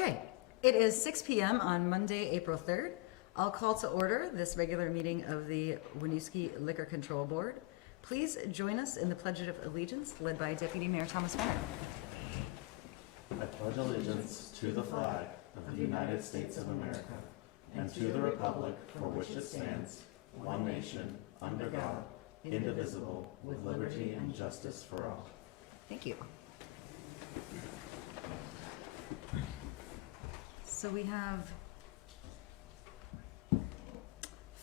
Okay, it is 6 p.m. on Monday, April 3rd. I'll call to order this regular meeting of the Winooski Liquor Control Board. Please join us in the Pledge of Allegiance, led by Deputy Mayor Thomas Fenner. I pledge allegiance to the flag of the United States of America and to the republic for which it stands, one nation, under God, indivisible, with liberty and justice for all. Thank you. So we have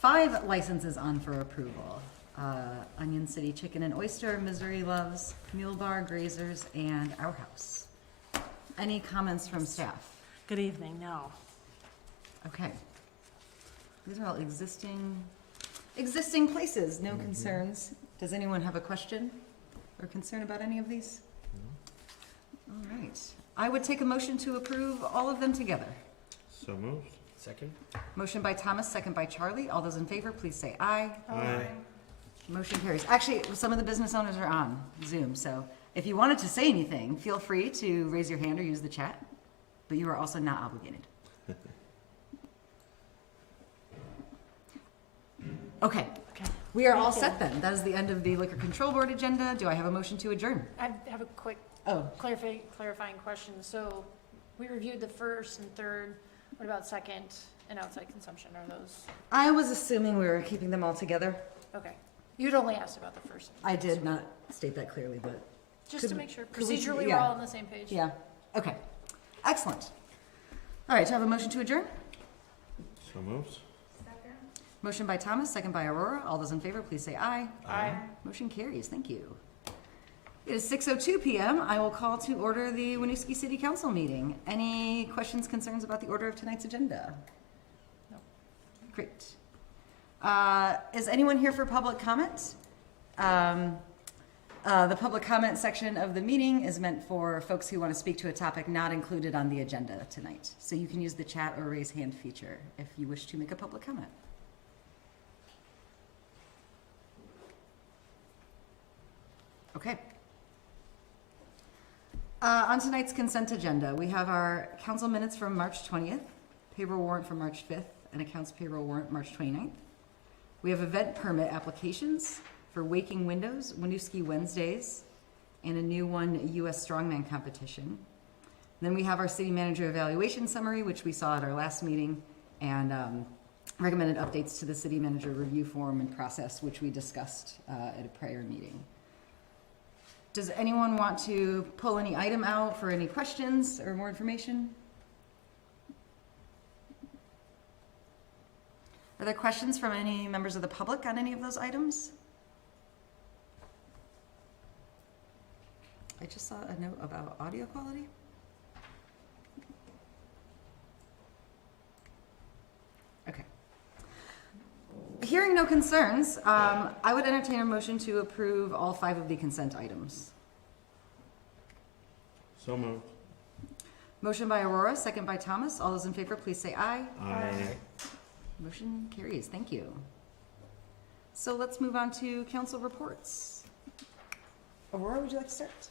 5 licenses on for approval. Onion City Chicken and Oyster, Missouri Loves, Mule Bar, Grazers, and Our House. Any comments from staff? Good evening. No. Okay. These are all existing places, no concerns. Does anyone have a question or concern about any of these? All right. I would take a motion to approve all of them together. So moved. Second? Motion by Thomas, second by Charlie. All those in favor, please say aye. Aye. Motion carries. Actually, some of the business owners are on Zoom, so if you wanted to say anything, feel free to raise your hand or use the chat, but you are also not obligated. Okay, we are all set then. That is the end of the Liquor Control Board agenda. Do I have a motion to adjourn? I have a quick clarifying question. So we reviewed the first and third. What about second and outside consumption? Are those? I was assuming we were keeping them all together. Okay. You'd only asked about the first. I did not state that clearly, but. Just to make sure. could we- Procedurally, yeah. we're all on the same page. Yeah, okay. Excellent. All right, do I have a motion to adjourn? So moved. Motion by Thomas, second by Aurora. All those in favor, please say aye. Aye. Motion carries. Thank you. It is 6:02 p.m. I will call to order the Winooski City Council meeting. Any questions, concerns about the order of tonight's agenda? No. Great. Is anyone here for public comment? The public comment section of the meeting is meant for folks who want to speak to a topic not included on the agenda tonight. So you can use the chat or raise hand feature if you wish to make a public comment. Okay. On tonight's consent agenda, we have our council minutes from March 20th, payroll warrant from March 5th, and accounts payroll warrant March 29th. We have event permit applications for Waking Windows, Winooski Wednesdays, and a new one, U.S. Strongman competition. Then we have our city manager evaluation summary, which we saw at our last meeting, and recommended updates to the city manager review form and process, which we discussed at a prior meeting. Does anyone want to pull any item out for any questions or more information? Are there questions from any members of the public on any of those items? I just saw a note about audio quality. Okay. Hearing no concerns, I would entertain a motion to approve all 5 of the consent items. So moved. Motion by Aurora, second by Thomas. All those in favor, please say aye. Aye. Motion carries. Thank you. So let's move on to council reports. Aurora, would you like to start?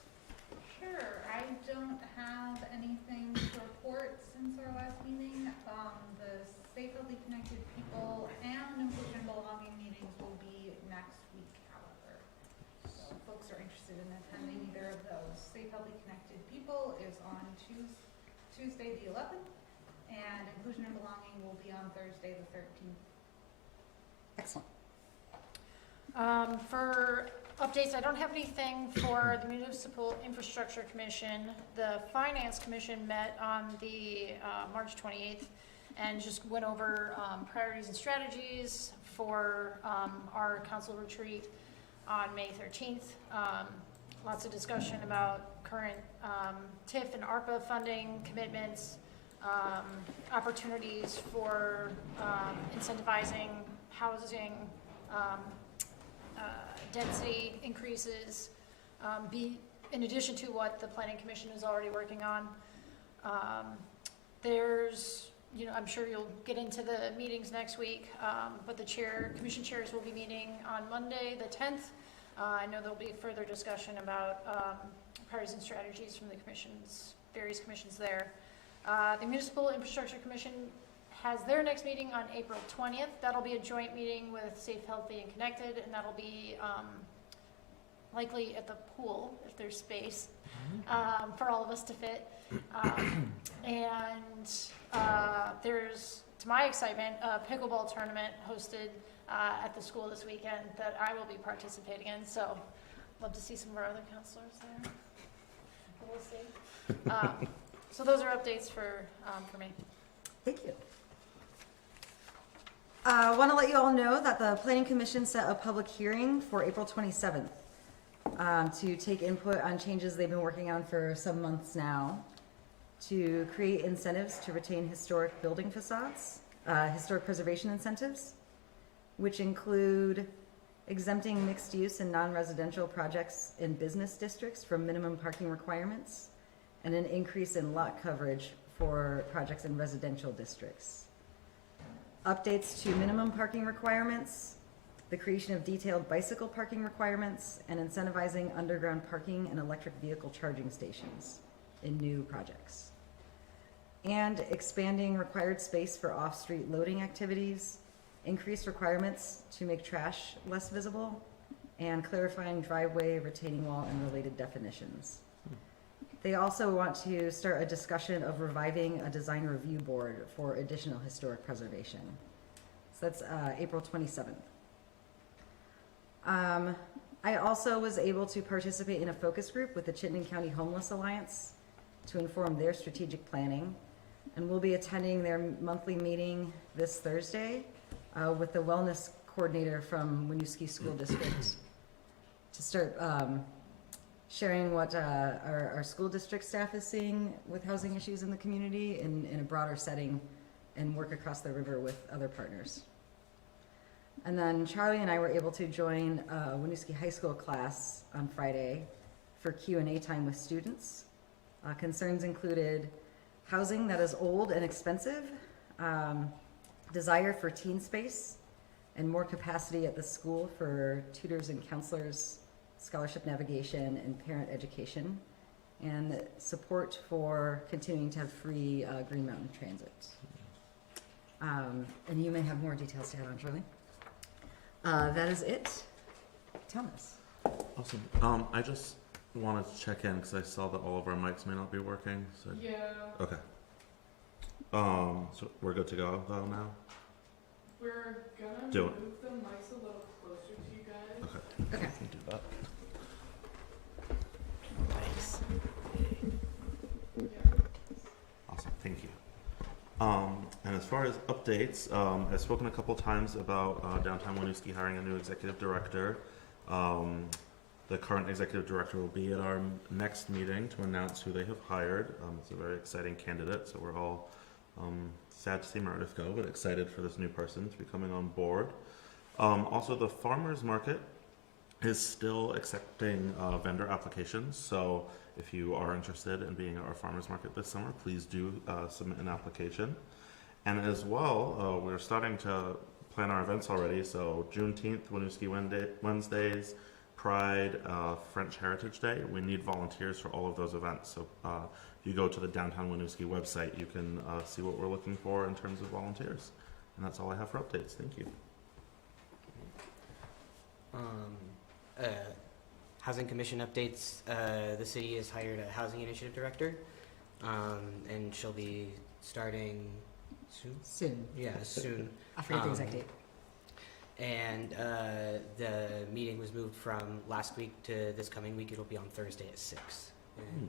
Sure. I don't have anything to report since our last meeting. The Safe, Healthy, Connected People and Inclusion and Belonging meetings will be next week, however. So if folks are interested in attending either of those. Safe, Healthy, Connected People is on Tuesday the 11th, and Inclusion and Belonging will be on Thursday the 13th. Excellent. For updates, I don't have anything for the Municipal Infrastructure Commission. The Finance Commission met on the March 28th and just went over priorities and strategies for our council retreat on May 13th. Lots of discussion about current TIF and ARPA funding commitments, opportunities for incentivizing housing density increases, in addition to what the Planning Commission is already working on. There's, I'm sure you'll get into the meetings next week, but the commission chairs will be meeting on Monday the 10th. I know there'll be further discussion about priorities and strategies from the various commissions there. The Municipal Infrastructure Commission has their next meeting on April 20th. That'll be a joint meeting with Safe, Healthy, and Connected, and that'll be likely at the pool, if there's space, for all of us to fit. There's, to my excitement, a pickleball tournament hosted at the school this weekend that I will be participating in, so love to see some of our other counselors there. But we'll see. So those are updates for me. Thank you. I want to let you all know that the Planning Commission set a public hearing for April 27th to take input on changes they've been working on for some months now to create incentives to retain historic building facades, historic preservation incentives, which include exempting mixed use and non-residential projects in business districts from minimum parking requirements, and an increase in lot coverage for projects in residential districts. Updates to minimum parking requirements, the creation of detailed bicycle parking requirements, and incentivizing underground parking and electric vehicle charging stations in new projects. And expanding required space for off-street loading activities, increased requirements to make trash less visible, and clarifying driveway, retaining wall, and related definitions. They also want to start a discussion of reviving a design review board for additional historic preservation. So that's April 27th. I also was able to participate in a focus group with the Chittenden County Homeless Alliance to inform their strategic planning. And we'll be attending their monthly meeting this Thursday with the wellness coordinator from Winooski School District to start sharing what our school district staff is seeing with housing issues in the community in a broader setting, and work across the river with other partners. And then Charlie and I were able to join a Winooski High School class on Friday for Q&A time with students. Concerns included housing that is old and expensive, desire for teen space, and more capacity at the school for tutors and counselors, scholarship navigation, and parent education, and support for continuing to have free Green Mountain Transit. And you may have more details to add on, Charlie. That is it. Thomas. Awesome. I just wanted to check in because I saw that all of our mics may not be working. So Yeah. okay. So we're good to go though now. We're gonna Do move it. the mics a little closer to you guys. Okay. Okay. We'll do that. Thanks. Awesome, thank you. And as far as updates, I've spoken a couple times about downtown Winooski hiring a new executive director. The current executive director will be at our next meeting to announce who they have hired. It's a very exciting candidate, so we're all sad to see Meredith go, but excited for this new person to be coming on board. Also, the farmers market is still accepting vendor applications, so if you are interested in being at our farmers market this summer, please do submit an application. And as well, we're starting to plan our events already, so Juneteenth, Winooski Wednesdays, Pride, French Heritage Day. We need volunteers for all of those events, so if you go to the Downtown Winooski website, you can see what we're looking for in terms of volunteers. And that's all I have for updates. Thank you. Housing Commission updates. The city has hired a housing initiative director, and she'll be starting soon. Soon. Yeah, soon. I forget the exact date. And the meeting was moved from last week to this coming week. It'll be on Thursday at 6. And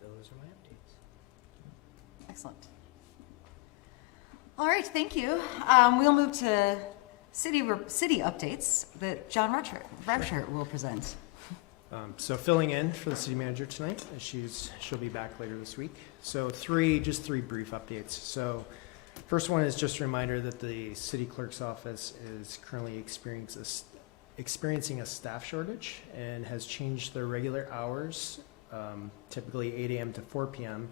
those are my updates. Excellent. All right, thank you. We'll move to city updates that John Ratchert will present. So filling in for the city manager tonight, she'll be back later this week. So just three brief updates. So first one is just a reminder that the city clerk's office is currently experiencing a staff shortage and has changed their regular hours, typically 8 a.m. to 4 p.m.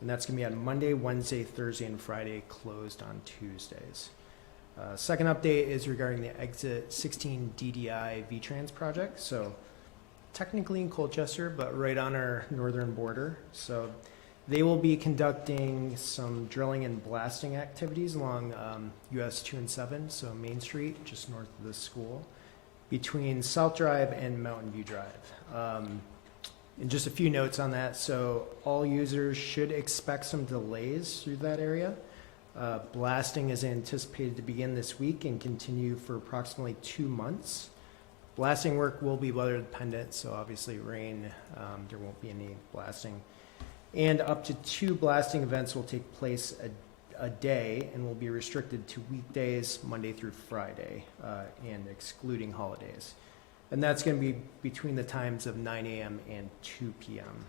And that's going to be on Monday, Wednesday, Thursday, and Friday, closed on Tuesdays. Second update is regarding the Exit 16 DDI VTrans project. So technically in Colchester, but right on our northern border. So They will be conducting some drilling and blasting activities along US 2 and 7, so Main Street, just north of the school, between South Drive and Mountain View Drive. And just a few notes on that. So all users should expect some delays through that area. Blasting is anticipated to begin this week and continue for approximately 2 months. Blasting work will be weather dependent, so obviously rain, there won't be any blasting. And up to 2 blasting events will take place a day and will be restricted to weekdays, Monday through Friday, and excluding holidays. And that's going to be between the times of 9 a.m. and 2 p.m.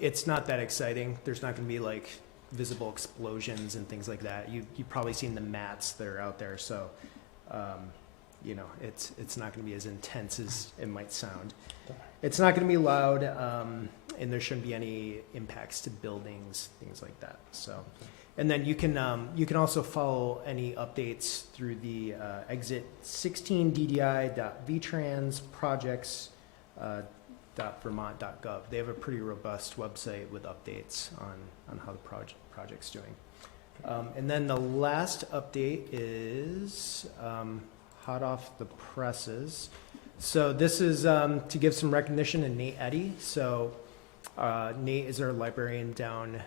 It's not that exciting. There's not going to be like visible explosions and things like that. You've probably seen the mats that are out there, so you know, it's not going to be as intense as it might sound. It's not going to be loud, and there shouldn't be any impacts to buildings, things like that. So, and then you can also follow any updates through the exit 16ddi.vtrans projects.vermont.gov. They have a pretty robust website with updates on how the project's doing. And then the last update is hot off the presses. So this is to give some recognition to Nate Eddy. So Nate is our librarian down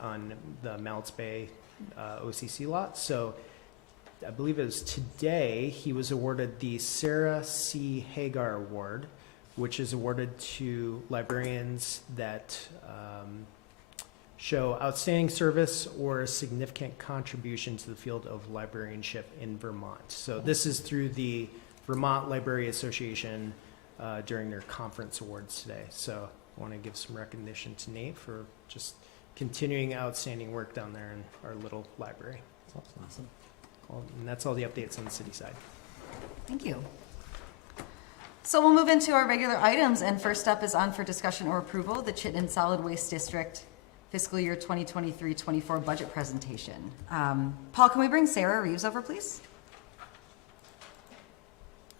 on the Malletts Bay OCC lot. So I believe it was today he was awarded the Sarah C. Hagar Award, which is awarded to librarians that show outstanding service or significant contribution to the field of librarianship in Vermont. So this is through the Vermont Library Association during their conference awards today. So I want to give some recognition to Nate for just continuing outstanding work down there in our little library. Awesome. Well, and that's all the updates on the city side. Thank you. So we'll move into our regular items, and first up is on for discussion or approval, the Chittenden Solid Waste District fiscal year 2023-24 budget presentation. Paul, can we bring Sarah Reeves over, please?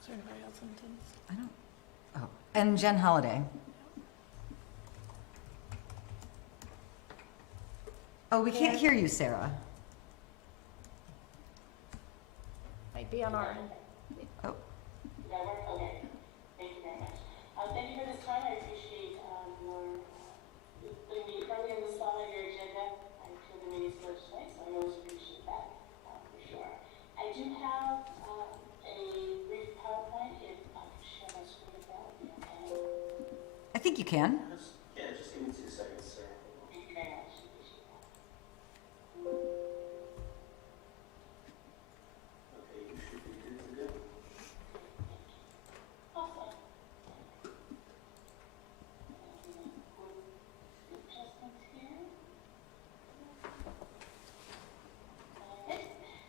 Is there anybody else in attendance? I don't. Oh, and Jen Holiday. Oh, we can't hear you, Sarah. Might be on our end. Oh. That work? Okay. Thank you very much. Thank you for this time. I appreciate your putting me early in the spot on your agenda. I'm sure the meeting's first tonight, so I always appreciate that for sure. I do have a brief PowerPoint. If I could share my screen, if that would be okay. I think you can. Yeah, just give me 2 seconds, sir. Thank you very much. Appreciate that. Okay, you should be good to go. Awesome. Adjustments here. Okay,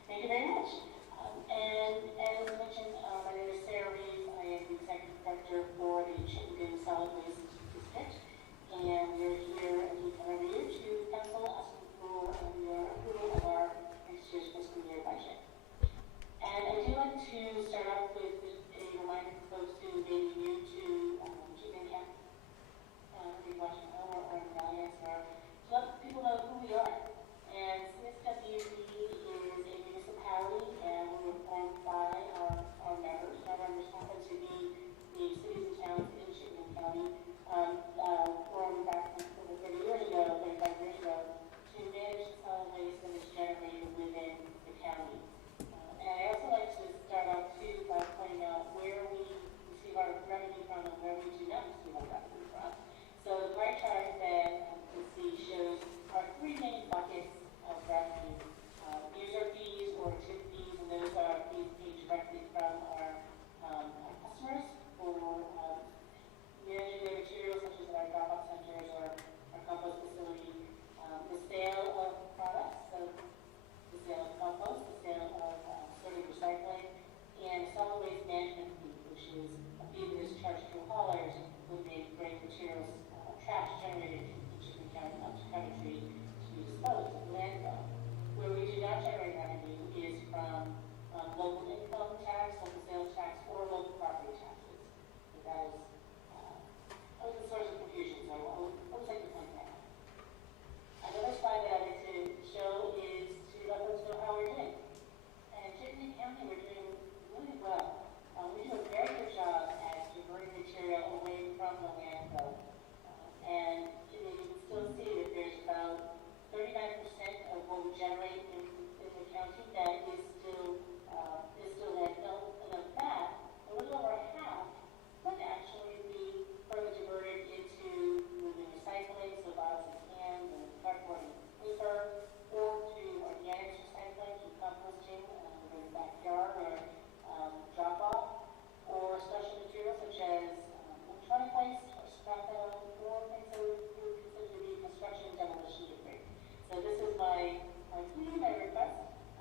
thank you very much. And as mentioned, my name is Sarah Reeves. I am the Executive Director for the Chittenden Solid Waste District.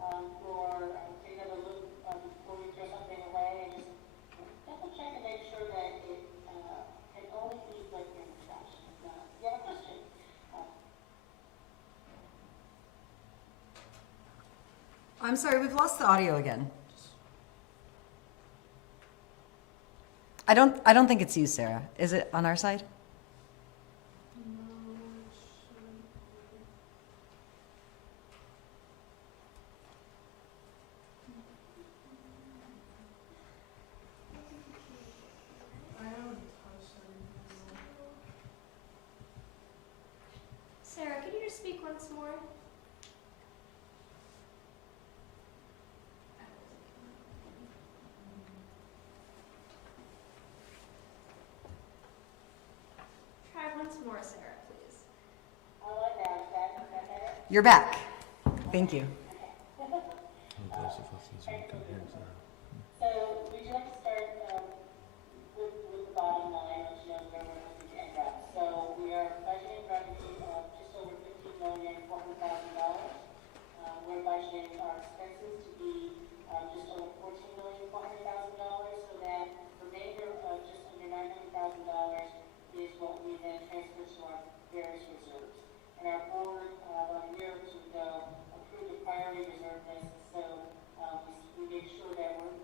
take another look before we throw something away and just double check and make sure that it can only be put in the trash. You have a question? I'm sorry, we've lost the audio again. I don't think it's you, Sarah. Is it on our side? Sarah, can you just speak once more? Try once more, Sarah, please. I like that. Is that better? You're back. Thank you. So we do have to start with the bottom line, which is where we're hoping to end up. So we are budgeting revenue of just over $15,400,000. We're budgeting our expenses to be just over $14,400,000, so that the remainder of just under $900,000 is what we then transfer to our various reserves. And our board, about a year or two ago, approved a priority reserve list, so we make sure that we're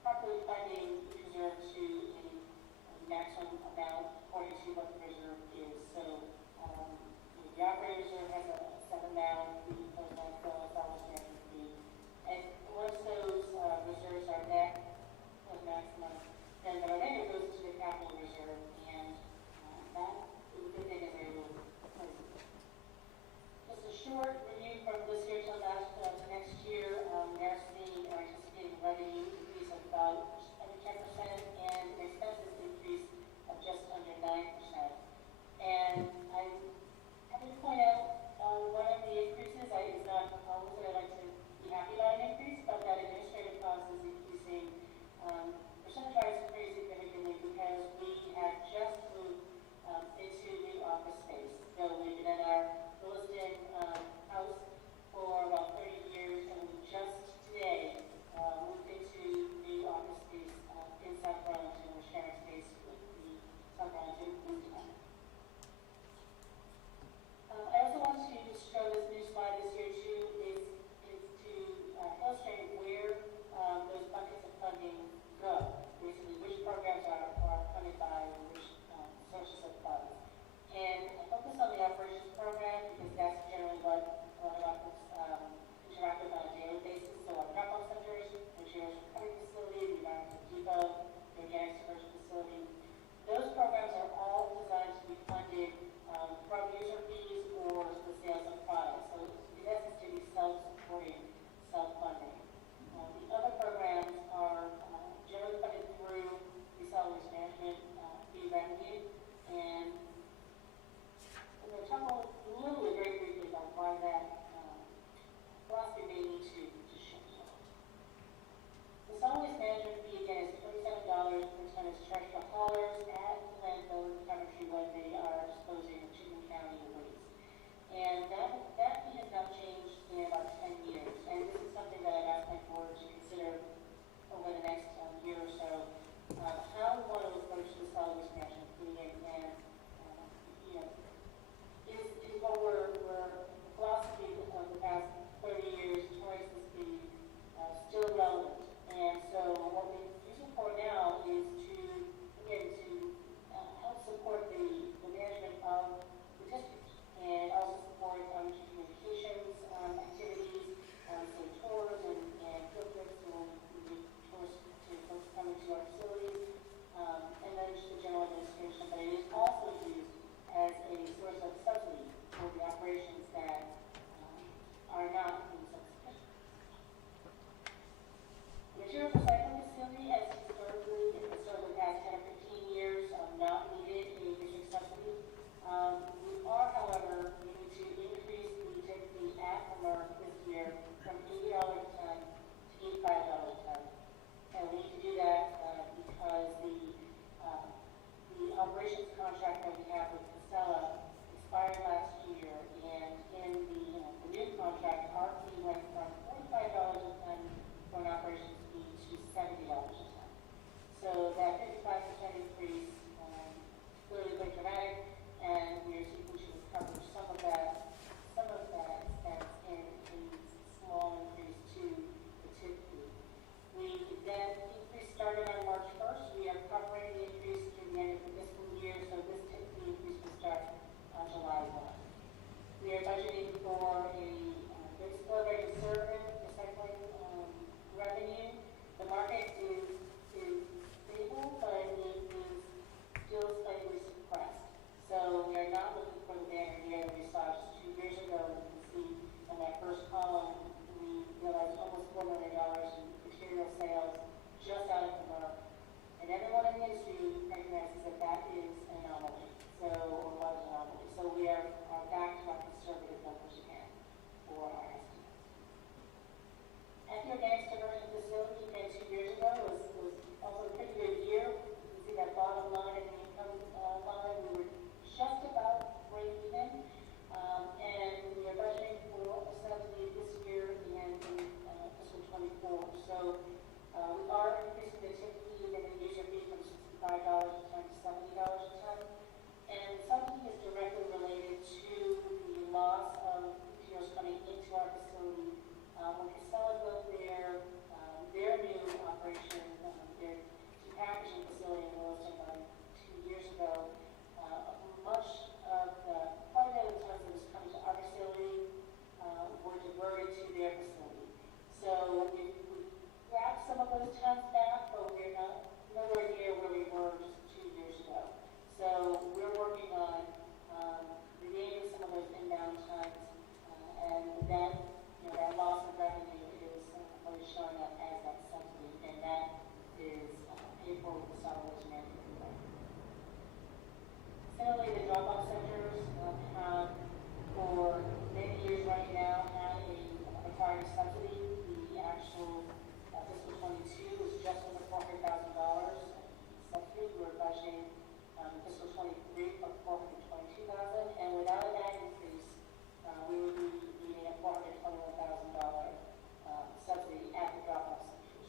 properly funding each reserve to a maximum amount according to what the reserve is. So the operating reserve has a set amount, we impose landfill, solid management fee. And once those reserves are met, the maximum, then the remainder goes to the capital reserve, and that is a good thing as a rule. Just a short review from this year till next year. We are seeing or anticipating revenue increase of about just under 10% and an expenses increase of just under 9%. And I'm happy to point out one of the increases is not always that I like to be happy about an increase, but that administrative cost is increasing percentage-wise pretty significantly because we have just moved into new office space. So we've been in our Williston house for about 30 years, and we just today moved into new office space in South Burlington. We're sharing space with the South Burlington Police Department. I also want to just show this new slide this year too, is to illustrate where those buckets of funding go. Basically, which programs are funded by which sources of funds. And I focus on the operations program because that's generally what a lot of office interact with on a daily basis. So our drop-off centers, the materials recovery facility, the environmental depot, the organic storage facility. Those programs are all designed to be funded from user fees or the sales of products. So it has to be self-supporting, self-funding. The other programs are generally funded through the solid waste management fee revenue. And I'm going to talk a little bit very briefly about why that philosophy may need to shift. The solid waste management fee, again, is $27 per ton. Is charged to haulers at landfill in Coventry when they are disposing of Chittenden County waste. And that fee has not changed in about 10 years. And this is something that I've asked my board to consider over the next year or so. How we want to approach the solid waste management fee, and is what we're the philosophy contract, our fee went from $45 a ton for an operations fee to $70 a ton. So that 55% increase, clearly quite dramatic, and we are seeking to recover some of that expense in a small increase to the tip fee. That increase started on March 1st. We are covering the increase through the end of the fiscal year, so this tip fee increase will start on July 1. We are budgeting for a accelerated service recycling revenue. The market is stable, but it is still slightly suppressed. So we are not looking for the banner year that we saw just 2 years ago. You can see in that first column, we realized almost $4 million in material sales just out of the market. And everyone in the industry recognizes that that is an anomaly. Or was an anomaly. So we are back to our conservative numbers again for our estimates. At the organics conversion facility, again 2 years ago, was also a pretty good year. You can see that bottom line in the income line, we were just about break even. And we are budgeting for a subsidy this year and in fiscal 24. So we are increasing the tip fee and the user fee from $65 a ton to $70 a ton. And something is directly related to the loss of materials coming into our facility. When Casella built their new operation, their packaging facility in Williston about 2 years ago, much of the part of the tons that was coming to our facility were diverted to their facility. So we grabbed some of those tons back, but we're nowhere near where we were just 2 years ago. So we're working on regaining some of those inbound tons, and that loss of revenue is what is showing up as that subsidy, and that is paid for with the solid waste management program. Similarly, the drop-off centers have, for many years right now, had a required subsidy. The actual fiscal 22 was just over $400,000 subsidy. We're budgeting fiscal 23 for $422,000, and without that increase, we would be needing a $421,000 subsidy at the drop-off centers.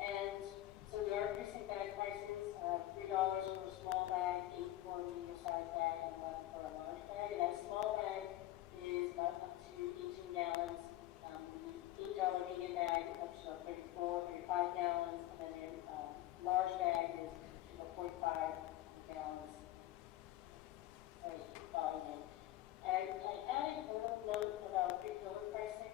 And so we are increasing bag prices, $3 for a small bag, $8 for a medium-sized bag, and $11 for a large bag. And that small bag is up to 18 gallons. The $8 medium bag is up to 34, 35 gallons, and then the large bag is 0.5 gallons volume. And I added a little note about pre-filler pricing.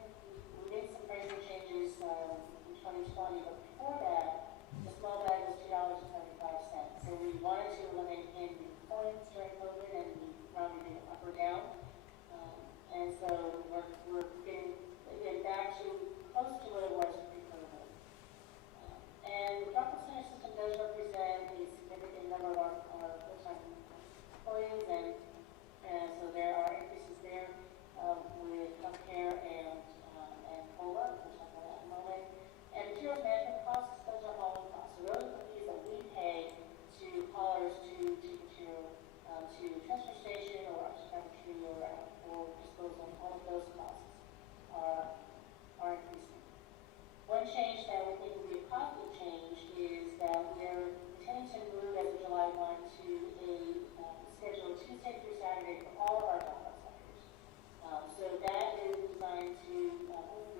We made some pricing changes in 2020, but before that, the small bag was $2.75. So we wanted to eliminate candy points during COVID, and we rounded it up or down. And so we're getting back to close to what it was pre-COVID. And the drop-off center system does represent a significant number of our full-time employees, and so there are increases there with healthcare and COLA, which I'll talk about in a moment. And materials management costs, those are hauling costs. So those are the fees that we pay to haulers to take material to transfer station or upstream tree or disposal. All of those costs are increasing. One change that we think will be a positive change is that we are intending to move as of July 1 to a schedule Tuesday through Saturday for all of our drop-off centers. So that is designed to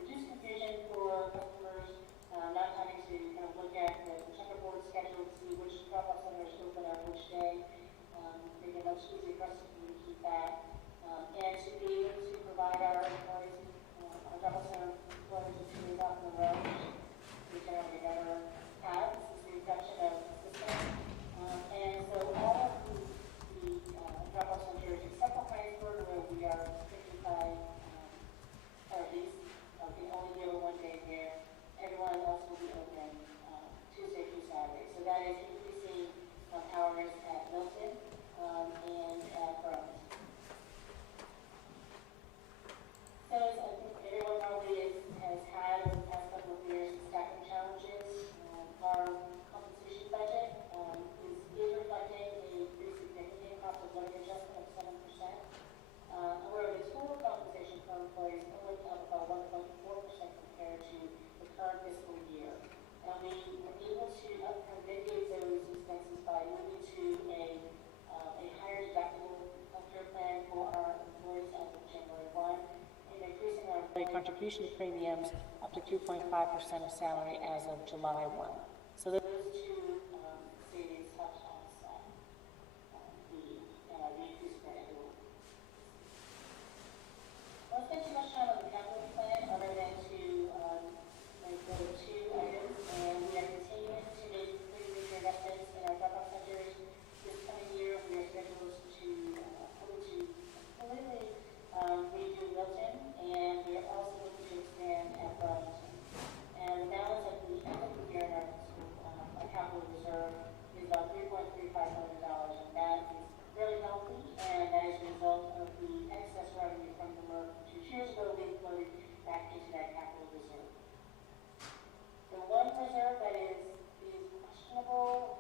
reduce confusion for customers, not having to kind of look at the checkerboard schedule to see which drop-off centers open on which day. Make it much easier for us to communicate that, and to be able to provide our employees, our drop-off center employees with 2 days off in a row, which we generally never have. This is the introduction of the system. And so all of the drop-off centers, except for Heinsberg, where we are restricted by our lease, we only give a 1 day there. Everyone else will be open Tuesday through Saturday. So that is increasing hours at Milton and at Burns. So as I think everyone probably has had over the past couple of years, staffing challenges. Our compensation budget is reflecting a pretty significant cost of living adjustment of 7%. However, the total compensation for employees only up employee contribution premiums up to 2.5% of salary as of July 1. So those two savings help offset the increase for everyone. Don't spend too much time on the capital plan other than to go to 2 items, and we are continuing to make pretty major investments in our drop-off centers. This coming year, we are scheduled to completely redo Milton, and we are also looking to expand at Burlington. And the balance at the end of the year in our capital reserve is about $3.35 million, and that is really healthy, and that is a result of the excess revenue from the MERP 2 years ago being floated back into that capital reserve. The one reserve that is questionable,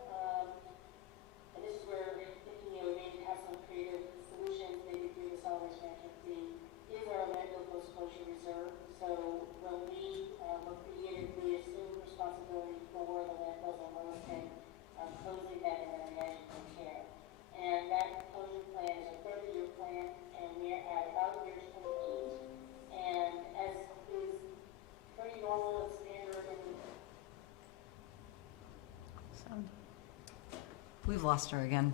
and this is where thinking maybe have some creative solutions, maybe through the solid waste management fee, is our landfill post-closure reserve. So when we were created, we assumed responsibility for the landfills in Winooski, closing that and then managing care. And that closure plan is a 30-year plan, and we are at about year 28. And as is pretty normal and standard in We've lost her again.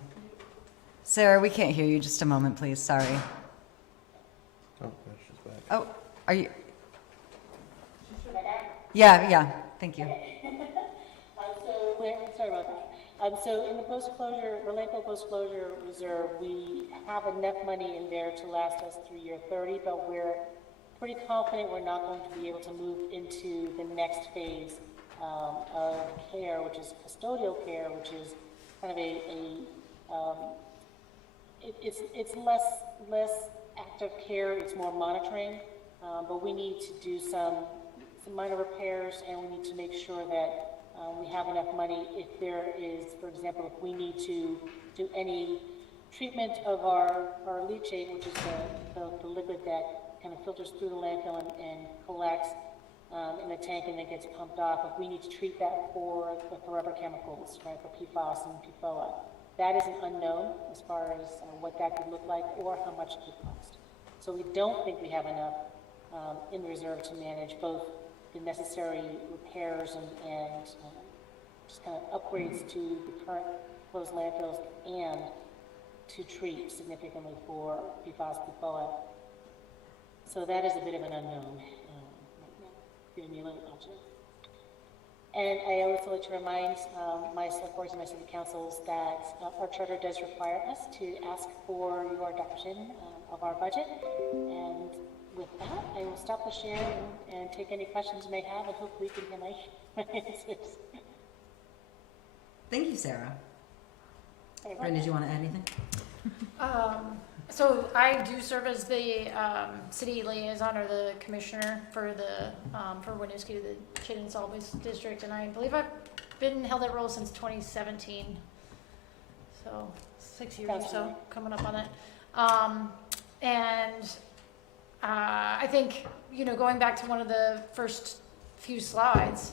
Sarah, we can't hear you. Just a moment, please. Sorry. Oh, she's back. Oh, are you? Yeah, thank you. Sorry about that. So in the post-closure, the landfill post-closure reserve, we have enough money in there to last us through year 30, but we're pretty confident we're not going to be able to move into the next phase of care, which is custodial care, which is kind of it's less active care, it's more monitoring, but we need to do some minor repairs, and we need to make sure that we have enough money if there is, for example, if we need to do any treatment of our leachate, which is the liquid that kind of filters through the landfill and collects in a tank and then gets pumped off. If we need to treat that for the forever chemicals, right, for PFAS and PFOA, that is an unknown as far as what that could look like or how much it could cost. So we don't think we have enough in reserve to manage both the necessary repairs and just kind of upgrades to the current closed landfills and to treat significantly for PFAS, PFOA. So that is a bit of an unknown right now, giving me a little option. And I also like to remind my select boards and my city councils that our charter does require us to ask for your adoption of our budget. And with that, I will stop the share and take any questions you may have, and hopefully you can hear my answers. Thank you, Sarah. Brenda, did you want to add anything? So I do serve as the city liaison or the commissioner for the for Winooski, the Chittenden Solid Waste District, and I believe I've been held that role since 2017. So 6 years or so, coming up on it. I think, going back to one of the first few slides,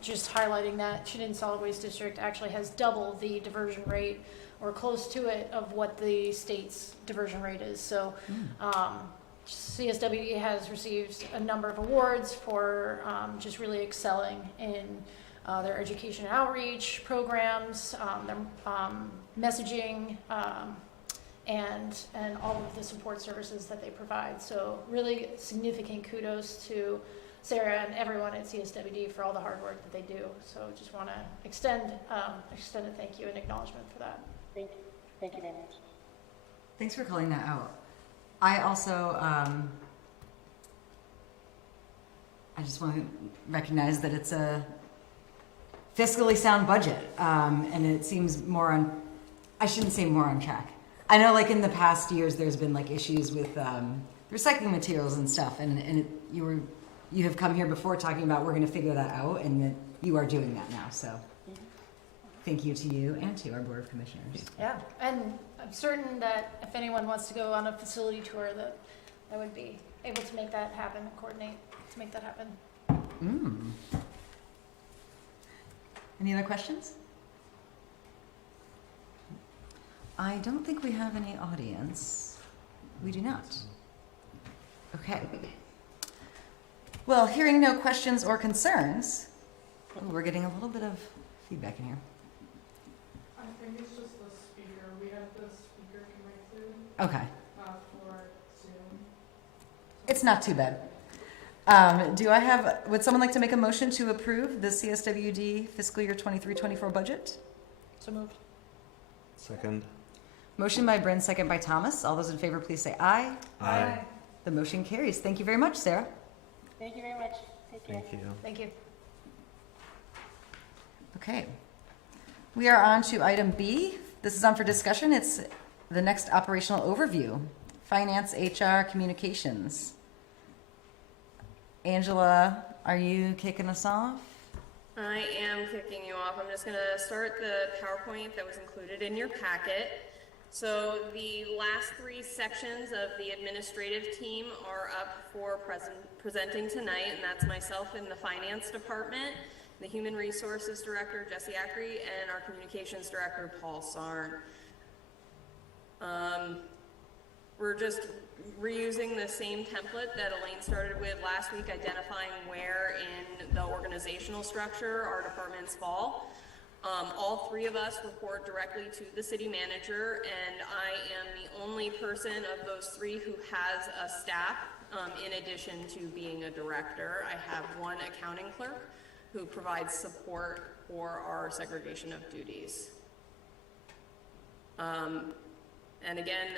just highlighting that Chittenden Solid Waste District actually has double the diversion rate or close to it of what the state's diversion rate is. So CSWDFY has received a number of awards for just really excelling in their education and outreach programs, their messaging, and all of the support services that they provide. So really significant kudos to Sarah and everyone at CSWD for all the hard work that they do. So just want to extend a thank you and acknowledgement for that. Thank you. Thank you very much. Thanks for calling that out. I also, I just want to recognize that it's a fiscally sound budget, and it seems I shouldn't say more on track. I know, like in the past years, there's been like issues with recycling materials and stuff, and you have come here before talking about we're going to figure that out, and that you are doing that now. So, thank you to you and to our Board of Commissioners. Yeah, and I'm certain that if anyone wants to go on a facility tour, that I would be able to make that happen, coordinate to make that happen. Any other questions? I don't think we have any audience. We do not. Okay. Well, hearing no questions or concerns, ooh, we're getting a little bit of feedback in here. I think it's just the speaker. We have the speaker connected, Okay, for Zoom. it's not too bad. Would someone like to make a motion to approve the CSWD fiscal year 23-24 budget? So moved. Second. Motion by Bryn, second by Thomas. All those in favor, please say aye. Aye. The motion carries. Thank you very much, Sarah. Thank you very much. Take care. Thank you. Thank you. Okay. We are on to item B. This is on for discussion. It's the next operational overview. Finance, HR, communications. Angela, are you kicking us off? I am kicking you off. I'm just going to start the PowerPoint that was included in your packet. So the last three sections of the administrative team are up for presenting tonight, and that's myself in the finance department, the human resources director, Jesse Ackery, and our communications director, Paul Sarn. We're just reusing the same template that Elaine started with last week, identifying where in the organizational structure our departments fall. All three of us report directly to the city manager, and I am the only person of those three who has a staff, in addition to being a director. I have one accounting clerk who provides support for our segregation of duties. And again,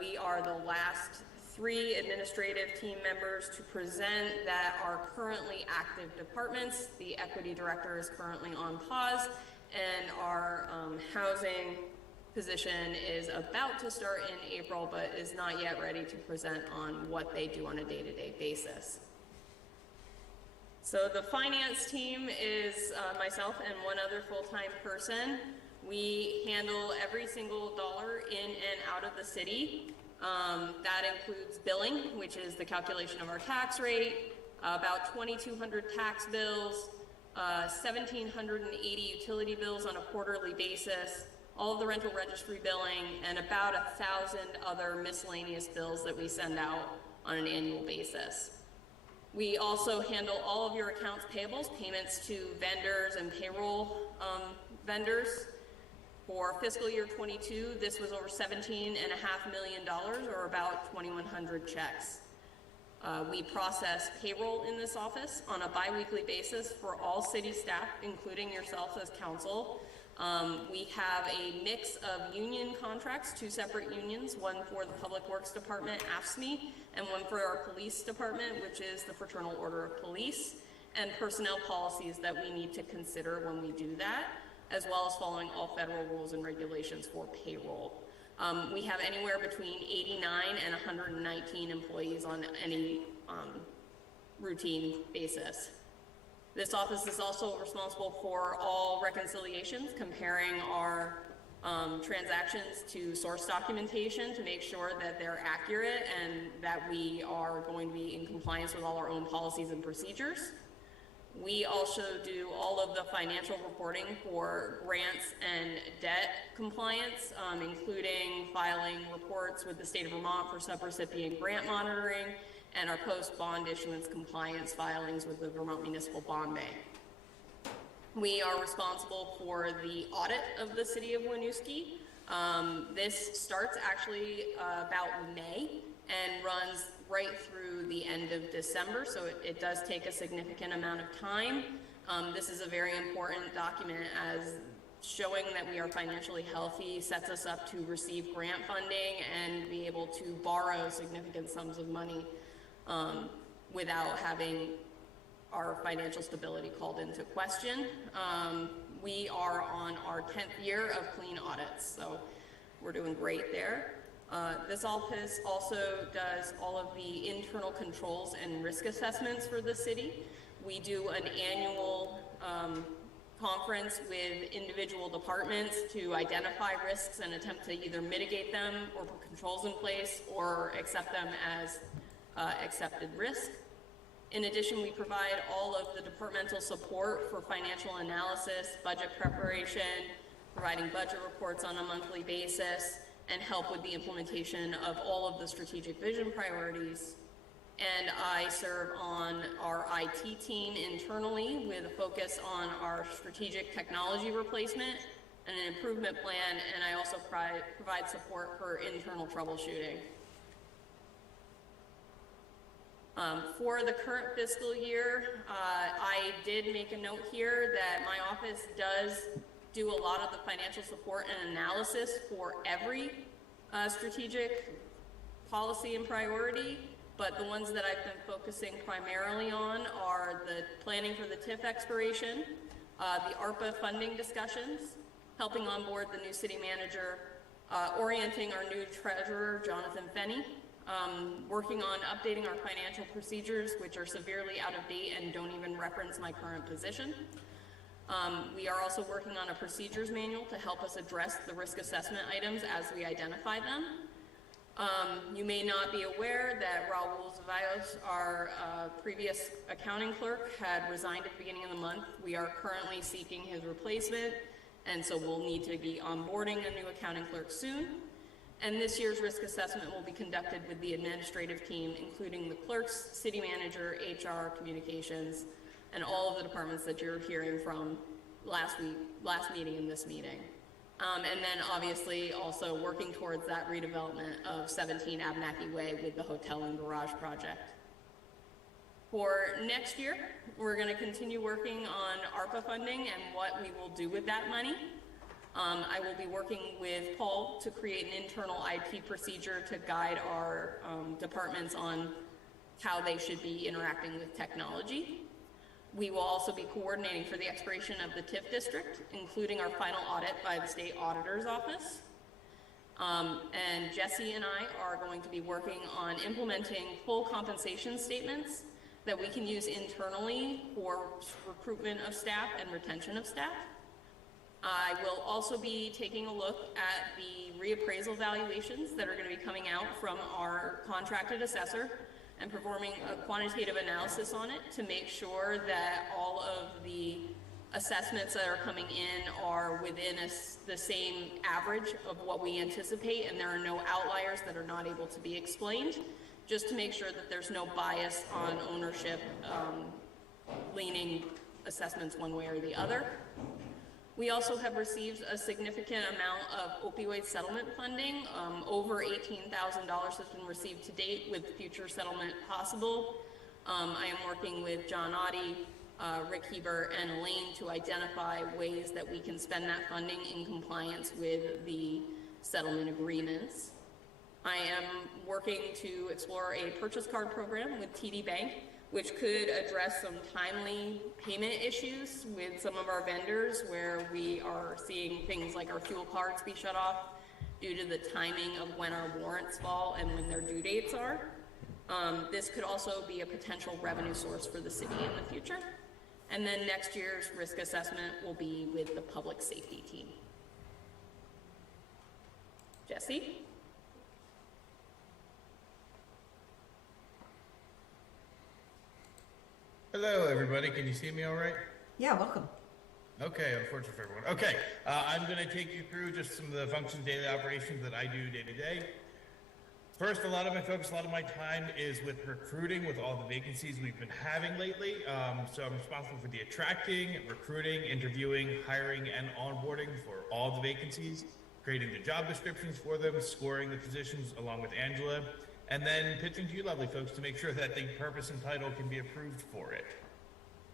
we are the last three administrative team members to present that are currently active departments. The equity director is currently on pause, and our housing position is about to start in April, but is not yet ready to present on what they do on a day-to-day basis. So the finance team is myself and one other full-time person. We handle every single dollar in and out of the city. That includes billing, which is the calculation of our tax rate, about 2,200 tax bills, 1,780 utility bills on a quarterly basis, all of the rental registry billing, and about 1,000 other miscellaneous bills that we send out on an annual basis. We also handle all of your accounts payables, payments to vendors and payroll vendors. For fiscal year 22, this was over $17.5 million, or about 2,100 checks. We process payroll in this office on a bi-weekly basis for all city staff, including yourself as council. We have a mix of union contracts, two separate unions, one for the Public Works Department, AFSCME, and one for our police department, which is the Fraternal Order of Police, and personnel policies that we need to consider when we do that, as well as following all federal rules and regulations for payroll. We have anywhere between 89 and 119 employees on any routine basis. This office is also responsible for all reconciliations, comparing our transactions to source documentation to make sure that they're accurate and that we are going to be in compliance with all our own policies and procedures. We also do all of the financial reporting for grants and debt compliance, including filing reports with the state of Vermont for subrecipient grant monitoring and our post-bond issuance compliance filings with the Vermont Municipal Bond Bank. We are responsible for the audit of the city of Winooski. This starts actually about May and runs right through the end of December, so it does take a significant amount of time. This is a very important document, as showing that we are financially healthy sets us up to receive grant funding and be able to borrow significant sums of money without having our financial stability called into question. We are on our 10th year of clean audits, so we're doing great there. This office also does all of the internal controls and risk assessments for the city. We do an annual conference with individual departments to identify risks and attempt to either mitigate them or put controls in place or accept them as accepted risk. In addition, we provide all of the departmental support for financial analysis, budget preparation, providing budget reports on a monthly basis, and help with the implementation of all of the strategic vision priorities and I serve on our IT team internally with a focus on our strategic technology replacement and an improvement plan, and I also provide support for internal troubleshooting. For the current fiscal year, I did make a note here that my office does do a lot of the financial support and analysis for every strategic policy and priority, but the ones that I've been focusing primarily on are the planning for the TIF expiration, the ARPA funding discussions, helping onboard the new city manager, orienting our new treasurer, Jonathan Fenney, working on updating our financial procedures, which are severely out of date and don't even reference my current position. We are also working on a procedures manual to help us address the risk assessment items as we identify them. You may not be aware that Raul Zavaios, our previous accounting clerk, had resigned at the beginning of the month. We are currently seeking his replacement, and so we'll need to be onboarding a new accounting clerk soon. And this year's risk assessment will be conducted with the administrative team, including the clerks, city manager, HR, communications, and all of the departments that you're hearing from last meeting and this meeting. And then obviously also working towards that redevelopment of 17 Abenaki Way with the hotel and garage project. For next year, we're going to continue working on ARPA funding and what we will do with that money. I will be working with Paul to create an internal IT procedure to guide our departments on how they should be interacting with technology. We will also be coordinating for the expiration of the TIF district, including our final audit by the state auditor's office. And Jesse and I are going to be working on implementing full compensation statements that we can use internally for recruitment of staff and retention of staff. I will also be taking a look at the reappraisal valuations that are going to be coming out from our contracted assessor and performing a quantitative analysis on it to make sure that all of the assessments that are coming in are within the same average of what we anticipate, and there are no outliers that are not able to be explained, just to make sure that there's no bias on ownership leaning assessments one way or the other. We also have received a significant amount of opioid settlement funding. Over $18,000 has been received to date, with future settlement possible. I am working with John Oddie, Rick Heber, and Elaine to identify ways that we can spend that funding in compliance with the settlement agreements. I am working to explore a purchase card program with TD Bank, which could address some timely payment issues with some of our vendors, where we are seeing things like our fuel cards be shut off due to the timing of when our warrants fall and when their due dates are. This could also be a potential revenue source for the city in the future. And then next year's risk assessment will be with the public safety team. Jesse? Hello, everybody. Can you see me all right? Yeah, welcome. Okay, unfortunate for everyone. Okay, I'm going to take you through just some of the functions, daily operations that I do day to day. First, a lot of my focus, a lot of my time is with recruiting, with all the vacancies we've been having lately. So I'm responsible for the attracting, recruiting, interviewing, hiring, and onboarding for all the vacancies, creating the job descriptions for them, scoring the positions along with Angela, and then pitching to you lovely folks to make sure that the purpose and title can be approved for it.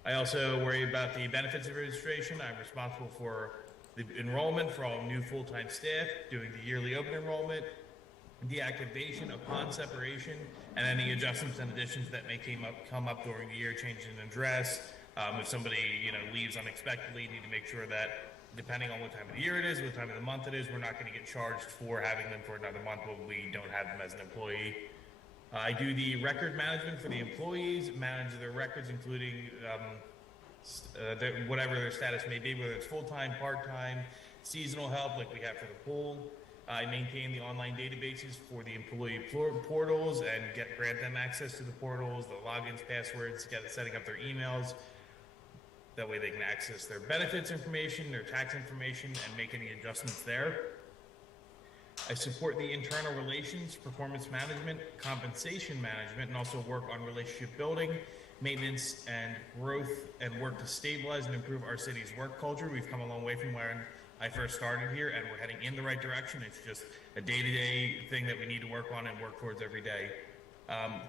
I also worry about the benefits of registration. I'm responsible for the enrollment for all new full-time staff, doing the yearly open enrollment, deactivation upon separation, and any adjustments and additions that may come up during the year, changing an address. If somebody leaves unexpectedly, need to make sure that depending on what time of the year it is, what time of the month it is, we're not going to get charged for having them for another month when we don't have them as an employee. I do the record management for the employees, manage their records, including whatever their status may be, whether it's full-time, part-time, seasonal help like we have for the pool. I maintain the online databases for the employee portals and grant them access to the portals, the logins, passwords, setting up their emails. That way they can access their benefits information, their tax information, and make any adjustments there. I support the internal relations, performance management, compensation management, and also work on relationship building, maintenance, and growth, and work to stabilize and improve our city's work culture. We've come a long way from when I first started here, and we're heading in the right direction. It's just a day-to-day thing that we need to work on and work towards every day.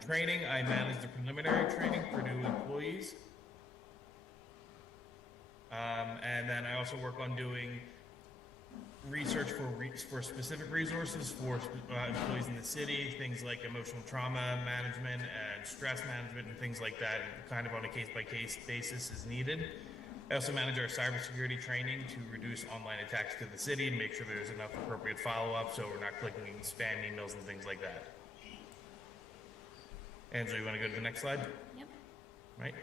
Training, I manage the preliminary training for new employees. And then I also work on doing research for specific resources for employees in the city, things like emotional trauma management and stress management and things like that, kind of on a case-by-case basis as needed. I also manage our cybersecurity training to reduce online attacks to the city and make sure there's enough appropriate follow-up so we're not clicking spam emails and things like that. Angela, you want to go to the next slide? Yep. Right.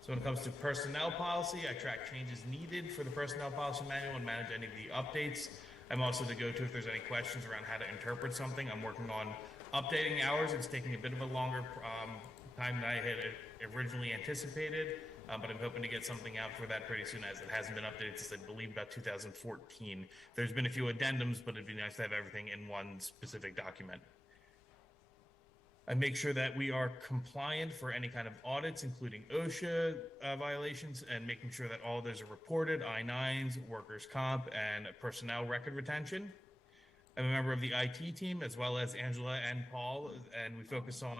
So when it comes to personnel policy, I track changes needed for the personnel policy manual and manage any of the updates. I'm also the go-to if there's any questions around how to interpret something. I'm working on updating hours. It's taking a bit of a longer time than I had originally anticipated, but I'm hoping to get something out for that pretty soon, as it hasn't been updated since I believe about 2014. There's been a few addendums, but it'd be nice to have everything in one specific document. I make sure that we are compliant for any kind of audits, including OSHA violations, and making sure that all those are reported, I-9s, workers' comp, and personnel record retention. I'm a member of the IT team, as well as Angela and Paul, and we focus on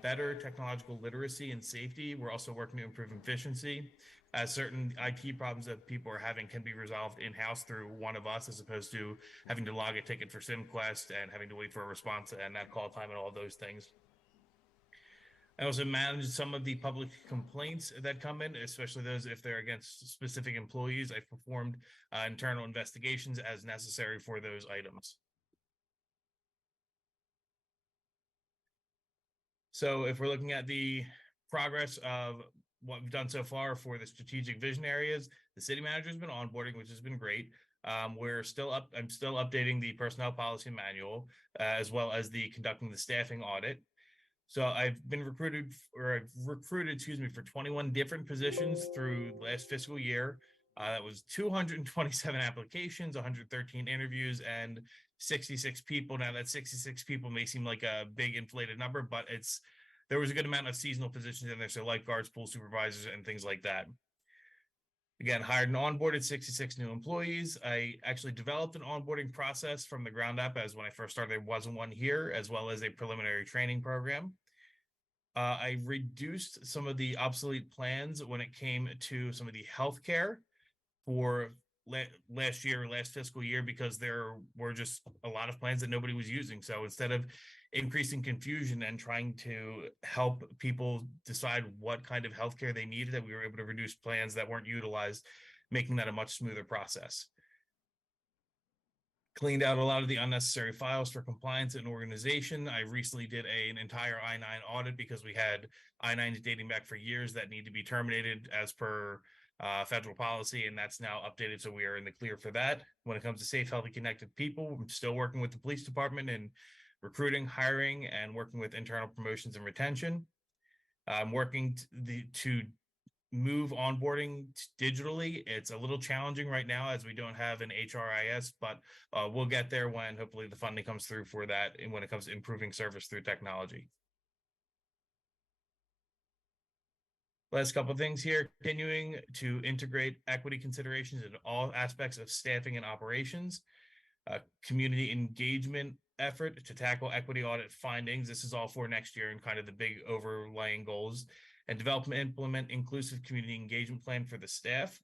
better technological literacy and safety. We're also working to improve efficiency, as certain IT problems that people are having can be resolved in-house through one of us, as opposed to having to log a ticket for SimQuest and having to wait for a response and that call time and all those things. I also manage some of the public complaints that come in, especially those if they're against specific employees. I've performed internal investigations as necessary for those items. So if we're looking at the progress of what we've done so far for the strategic vision areas, the city manager has been onboarding, which has been great. I'm still updating the personnel policy manual, as well as conducting the staffing audit. So I've recruited, for 21 different positions through last fiscal year. That was 227 applications, 113 interviews, and 66 people. Now that 66 people may seem like a big inflated number, but there was a good amount of seasonal positions in there, so lifeguards, pool supervisors, and things like that. Again, hired and onboarded 66 new employees. I actually developed an onboarding process from the ground up, as when I first started, there wasn't one here, as well as a preliminary training program. I reduced some of the obsolete plans when it came to some of the healthcare for last fiscal year, because there were just a lot of plans that nobody was using. So instead of increasing confusion and trying to help people decide what kind of healthcare they needed, that we were able to reduce plans that weren't utilized, making that a much smoother process. Cleaned out a lot of the unnecessary files for compliance and organization. I recently did an entire I-9 audit because we had I-9s dating back for years that need to be terminated as per federal policy, and that's now updated, so we are in the clear for that. When it comes to safe, healthy, connected people, I'm still working with the police department and recruiting, hiring, and working with internal promotions and retention. I'm working to move onboarding digitally. It's a little challenging right now as we don't have an HRIS, but we'll get there when hopefully the funding comes through for that, and when it comes to improving service through technology. Last couple of things here: continuing to integrate equity considerations in all aspects of staffing and operations. Community engagement effort to tackle equity audit findings. This is all for next year and kind of the big overlying goals. And develop and implement inclusive community engagement plan for the staff.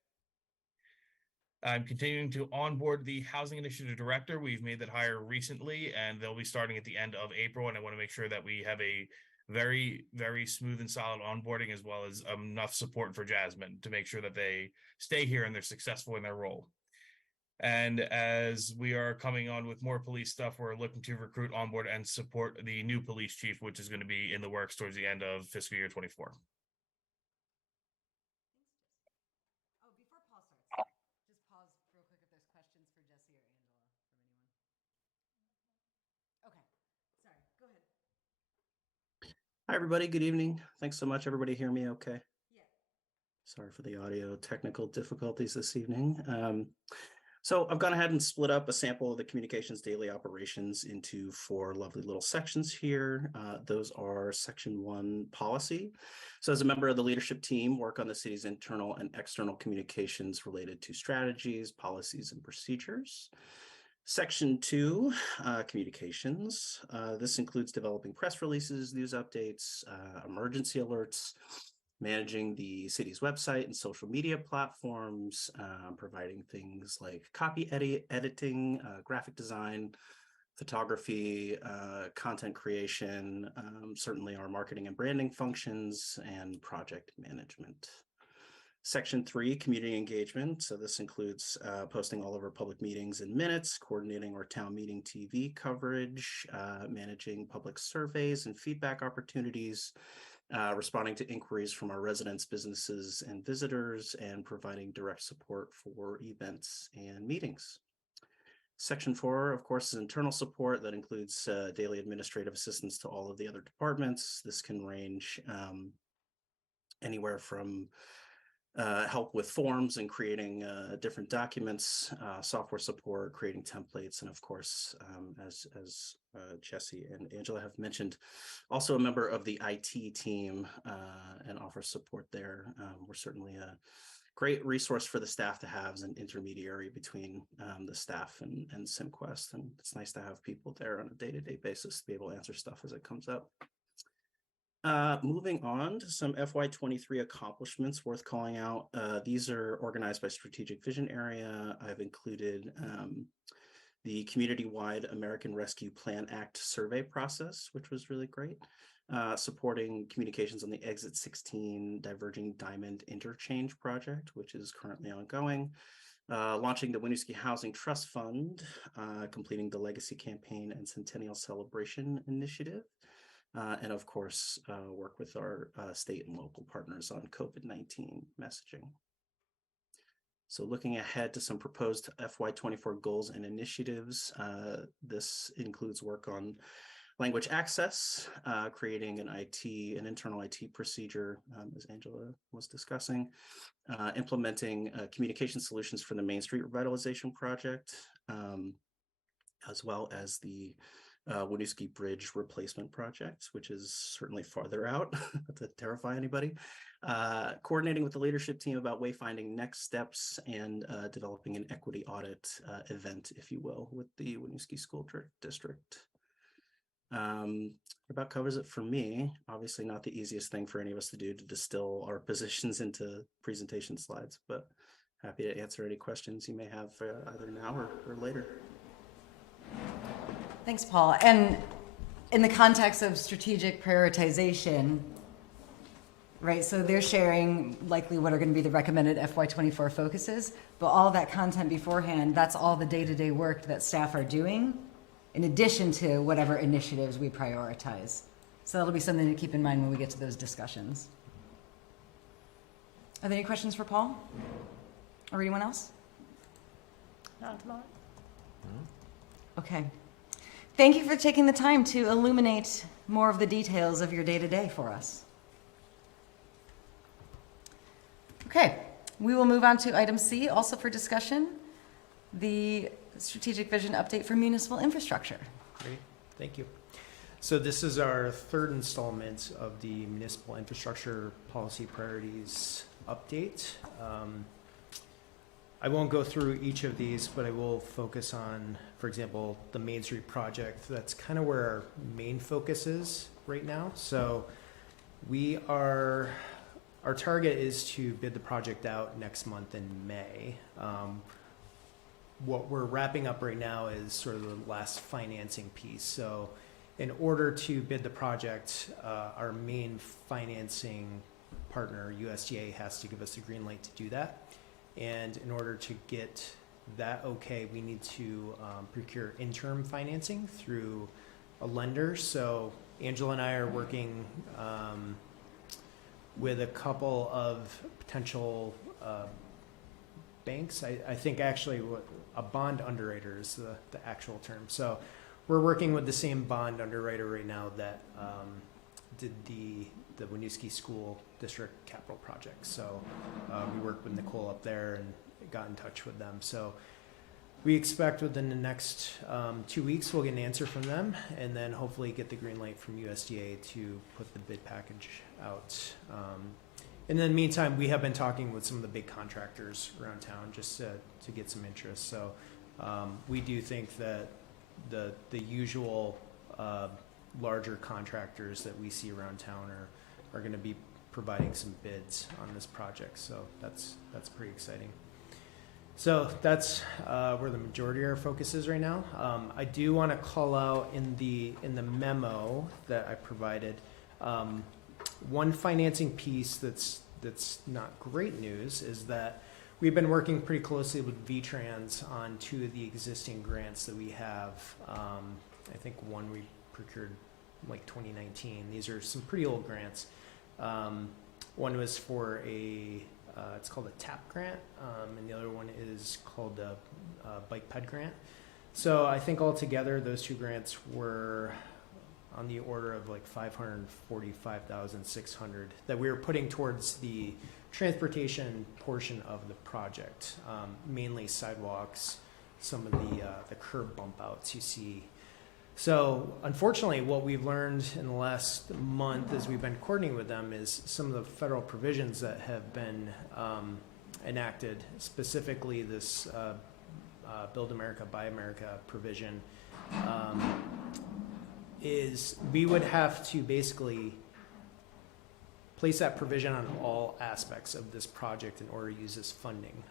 I'm continuing to onboard the Housing Initiative Director. We've made that hire recently, and they'll be starting at the end of April. And I want to make sure that we have a very, very smooth and solid onboarding, as well as enough support for Jasmine to make sure that they stay here and they're successful in their role. And as we are coming on with more police stuff, we're looking to recruit, onboard, and support the new police chief, which is going to be in the works towards the end of fiscal year 24. Oh, before Paul starts, just pause real quick if there's questions for Jesse or Angela from anyone. Okay, sorry, go ahead. Hi, everybody. Good evening. Thanks so much. Everybody hear me okay? Yeah. Sorry for the audio technical difficulties this evening. So I've gone ahead and split up a sample of the communications daily operations into 4 lovely little sections here. Those are section 1, policy. So as a member of the leadership team, work on the city's internal and external communications related to strategies, policies, and procedures. Section 2, communications. This includes developing press releases, news updates, emergency alerts, managing the city's website and social media platforms, providing things like copy editing, graphic design, photography, content creation, certainly our marketing and branding functions, and project management. Section 3, community engagement. So this includes posting all of our public meetings and minutes, coordinating our town meeting TV coverage, managing public surveys and feedback opportunities, responding to inquiries from our residents, businesses, and visitors, and providing direct support for events and meetings. Section 4, of course, is internal support that includes daily administrative assistance to all of the other departments. This can range anywhere from help with forms and creating different documents, software support, creating templates, and of course, as Jesse and Angela have mentioned, also a member of the IT team and offers support there. We're certainly a great resource for the staff to have as an intermediary between the staff and SimQuest, and it's nice to have people there on a day-to-day basis to be able to answer stuff as it comes up. Moving on to some FY23 accomplishments worth calling out. These are organized by strategic vision area. I've included the community-wide American Rescue Plan Act survey process, which was really great. Supporting communications on the Exit 16 Diverging Diamond Interchange project, which is currently ongoing. Launching the Winooski Housing Trust Fund, completing the Legacy Campaign and Centennial Celebration Initiative. And of course, work with our state and local partners on COVID-19 messaging. So looking ahead to some proposed FY24 goals and initiatives, this includes work on language access, creating an internal IT procedure, as Angela was discussing, implementing communication solutions for the Main Street Revitalization Project, as well as the Winooski Bridge Replacement Project, which is certainly farther out to terrify anybody. Coordinating with the leadership team about wayfinding next steps and developing an equity audit event, if you will, with the Winooski School District. About covers it for me. Obviously not the easiest thing for any of us to do to distill our positions into presentation slides, but happy to answer any questions you may have either now or later. Thanks, Paul. And in the context of strategic prioritization, right, so they're sharing likely what are going to be the recommended FY24 focuses, but all that content beforehand, that's all the day-to-day work that staff are doing, in addition to whatever initiatives we prioritize. So that'll be something to keep in mind when we get to those discussions. Are there any questions for Paul? Or anyone else? Not at the moment. Okay. Thank you for taking the time to illuminate more of the details of your day-to-day for us. Okay, we will move on to item C, also for discussion, the strategic vision update for municipal infrastructure. Great, thank you. So this is our 3rd installment of the municipal infrastructure policy priorities update. I won't go through each of these, but I will focus on, for example, the Main Street project. That's kind of where our main focus is right now. So our target is to bid the project out next month in May. What we're wrapping up right now is sort of the last financing piece. So in order to bid the project, our main financing partner, USDA, has to give us the green light to do that. And in order to get that okay, we need to procure interim financing through a lender. So Angela and I are working with a couple of potential banks. I think actually a bond underwriter is the actual term. So we're working with the same bond underwriter right now that did the the Winooski School District Capital Project. So we worked with Nicole up there and got in touch with them. So we expect within the next 2 weeks we'll get an answer from them, and then hopefully get the green light from USDA to put the bid package out. In the meantime, we have been talking with some of the big contractors around town just to get some interest. So we do think that the usual larger contractors that we see around town are going to be providing some bids on this project. So that's pretty exciting. So that's where the majority of our focus is right now. I do want to call out in the memo that I provided, one financing piece that's not great news is that we've been working pretty closely with VTrans on 2 of the existing grants that we have. I think one we procured like 2019. These are some pretty old grants. One was for it's called a TAP grant, and the other one is called a Bike Ped grant. So I think altogether those 2 grants were on the order of like $545,600 that we were putting towards the transportation portion of the project, mainly sidewalks, some of the curb bump outs you see. So unfortunately, what we've learned in the last month as we've been coordinating with them is some of the federal provisions that have been enacted, specifically this Build America, Buy America provision, is we would have to basically place that provision on all aspects of this project in order to use this funding,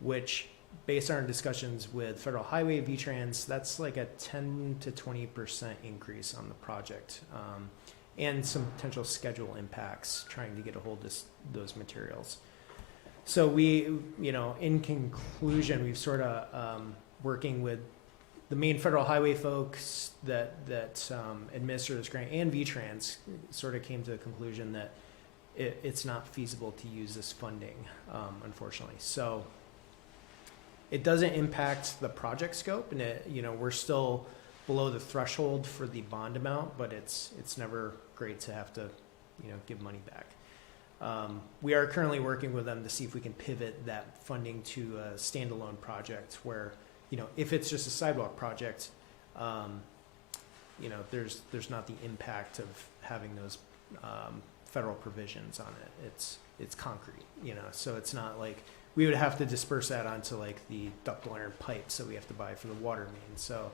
which, based on our discussions with Federal Highway VTrans, that's like a 10 to 20% increase on the project, and some potential schedule impacts trying to get a hold of those materials. So we, in conclusion, we've sort of working with the main Federal Highway folks that administer this grant and VTrans sort of came to the conclusion that it's not feasible to use this funding, unfortunately. So it doesn't impact the project scope, and we're still below the threshold for the bond amount, but it's never great to have to give money back. We are currently working with them to see if we can pivot that funding to a standalone project where, if it's just a sidewalk project, there's not the impact of having those federal provisions on it. It's concrete, so it's not like we would have to disperse that onto like the ductile iron pipes that we have to buy for the water main. So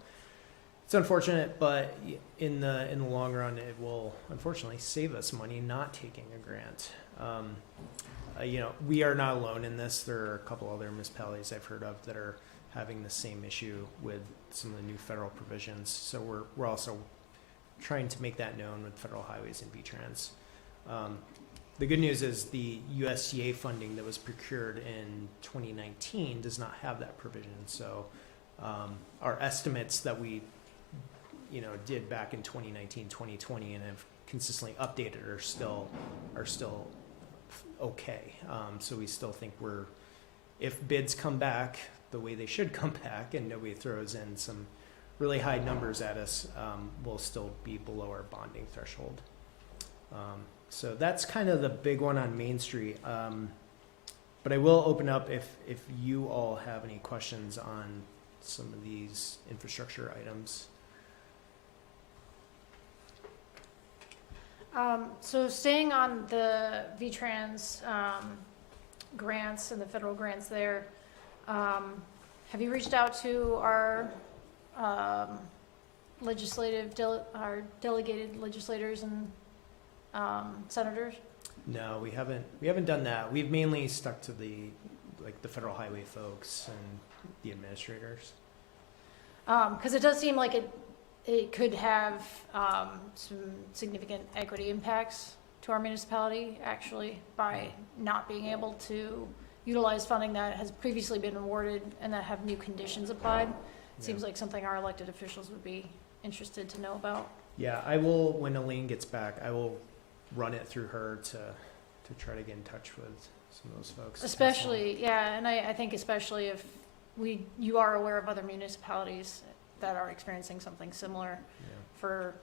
it's unfortunate, but in the long run, it will unfortunately save us money not taking a grant. We are not alone in this. There are a couple other municipalities I've heard of that are having the same issue with some of the new federal provisions. So we're also trying to make that known with Federal Highways and VTrans. The good news is the USDA funding that was procured in 2019 does not have that provision. So our estimates that we did back in 2019, 2020 and have consistently updated are still okay. So we still think if bids come back the way they should come back and nobody throws in some really high numbers at us, we'll still be below our bonding threshold. So that's kind of the big one on Main Street. But I will open up if you all have any questions on some of these infrastructure items. So staying on the VTrans grants and the federal grants there, have you reached out to our our delegated legislators and senators? No, we haven't done that. We've mainly stuck to the Federal Highway folks and the administrators. Because it does seem like it could have some significant equity impacts to our municipality, actually, by not being able to utilize funding that has previously been awarded and that have new conditions applied. It seems like something our elected officials would be interested to know about. Yeah, I will, when Elaine gets back, I will run it through her to try to get in touch with some of those folks. Especially, yeah, and I think especially if you are aware of other municipalities that are experiencing something similar for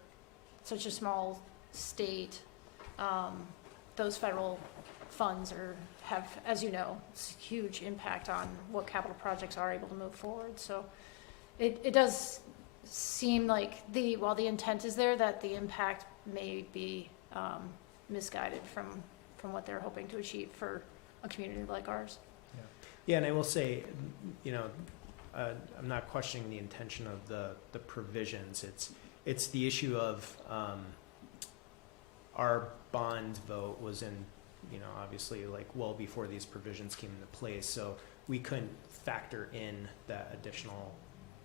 such a small state. those federal funds have, as you know, huge impact on what capital projects are able to move forward. So it does seem like while the intent is there, that the impact may be misguided from what they're hoping to achieve for a community like ours. Yeah, and I will say, I'm not questioning the intention of the provisions. It's the issue of our bond vote was in, obviously like well before these provisions came into place, so we couldn't factor in that additional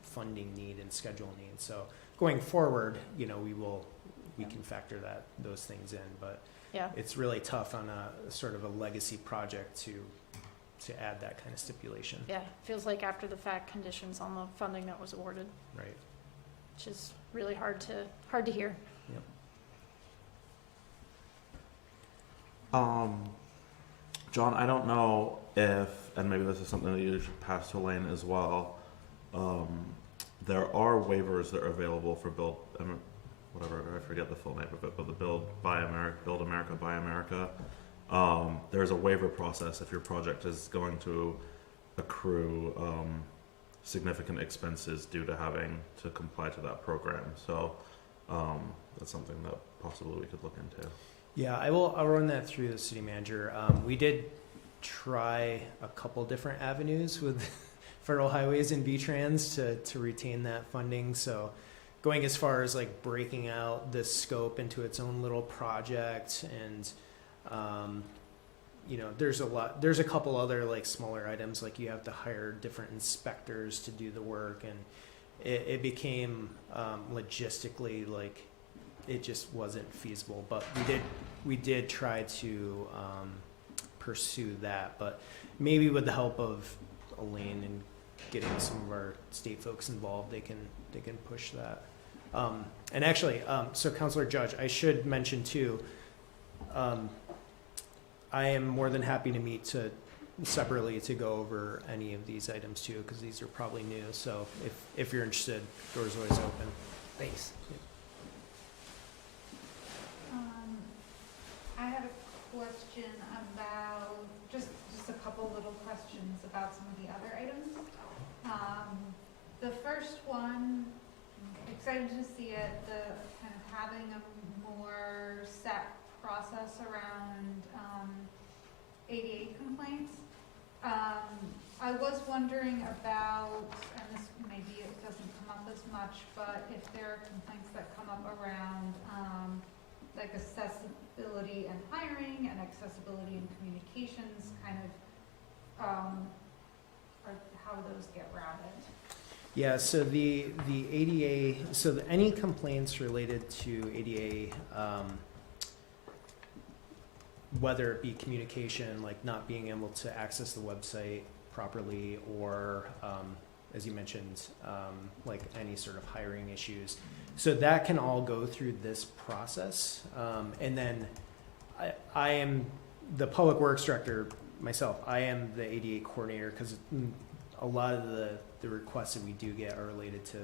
funding need and schedule need. So going forward, we can factor those things in, but Yeah. it's really tough on a sort of a legacy project to add that kind of stipulation. Yeah, feels like after the fact conditions on the funding that was awarded, Right. which is really hard to hear. John, I don't know if, and maybe this is something that you should pass to Elaine as well. There are waivers that are available for whatever, I forget the full name of it, but the Build America, Buy America. There's a waiver process if your project is going to accrue significant expenses due to having to comply to that program. So that's something that possibly we could look into. Yeah, I'll run that through the city manager. We did try a couple different avenues with federal highways and V-Trans to retain that funding. So going as far as like breaking out the scope into its own little project, and there's a couple other like smaller items, like you have to hire different inspectors to do the work, and it became logistically like it just wasn't feasible. But we did try to pursue that, but maybe with the help of Elaine and getting some of our state folks involved, they can push that. And actually, so Councilor Judge, I should mention too, I am more than happy to meet separately to go over any of these items too, because these are probably new. So if you're interested, doors always open. Thanks. I have a question about, just a couple little questions about some of the other items. The first one, excited to see it, the kind of having a more set process around ADA complaints. I was wondering about, and this maybe it doesn't come up as much, but if there are complaints that come up around like accessibility and hiring and accessibility and communications, kind of or how those get routed. Yeah, so the ADA, any complaints related to ADA, whether it be communication, like not being able to access the website properly, or as you mentioned, like any sort of hiring issues. So that can all go through this process. And then I am the public works director myself. I am the ADA coordinator, because a lot of the requests that we do get are related to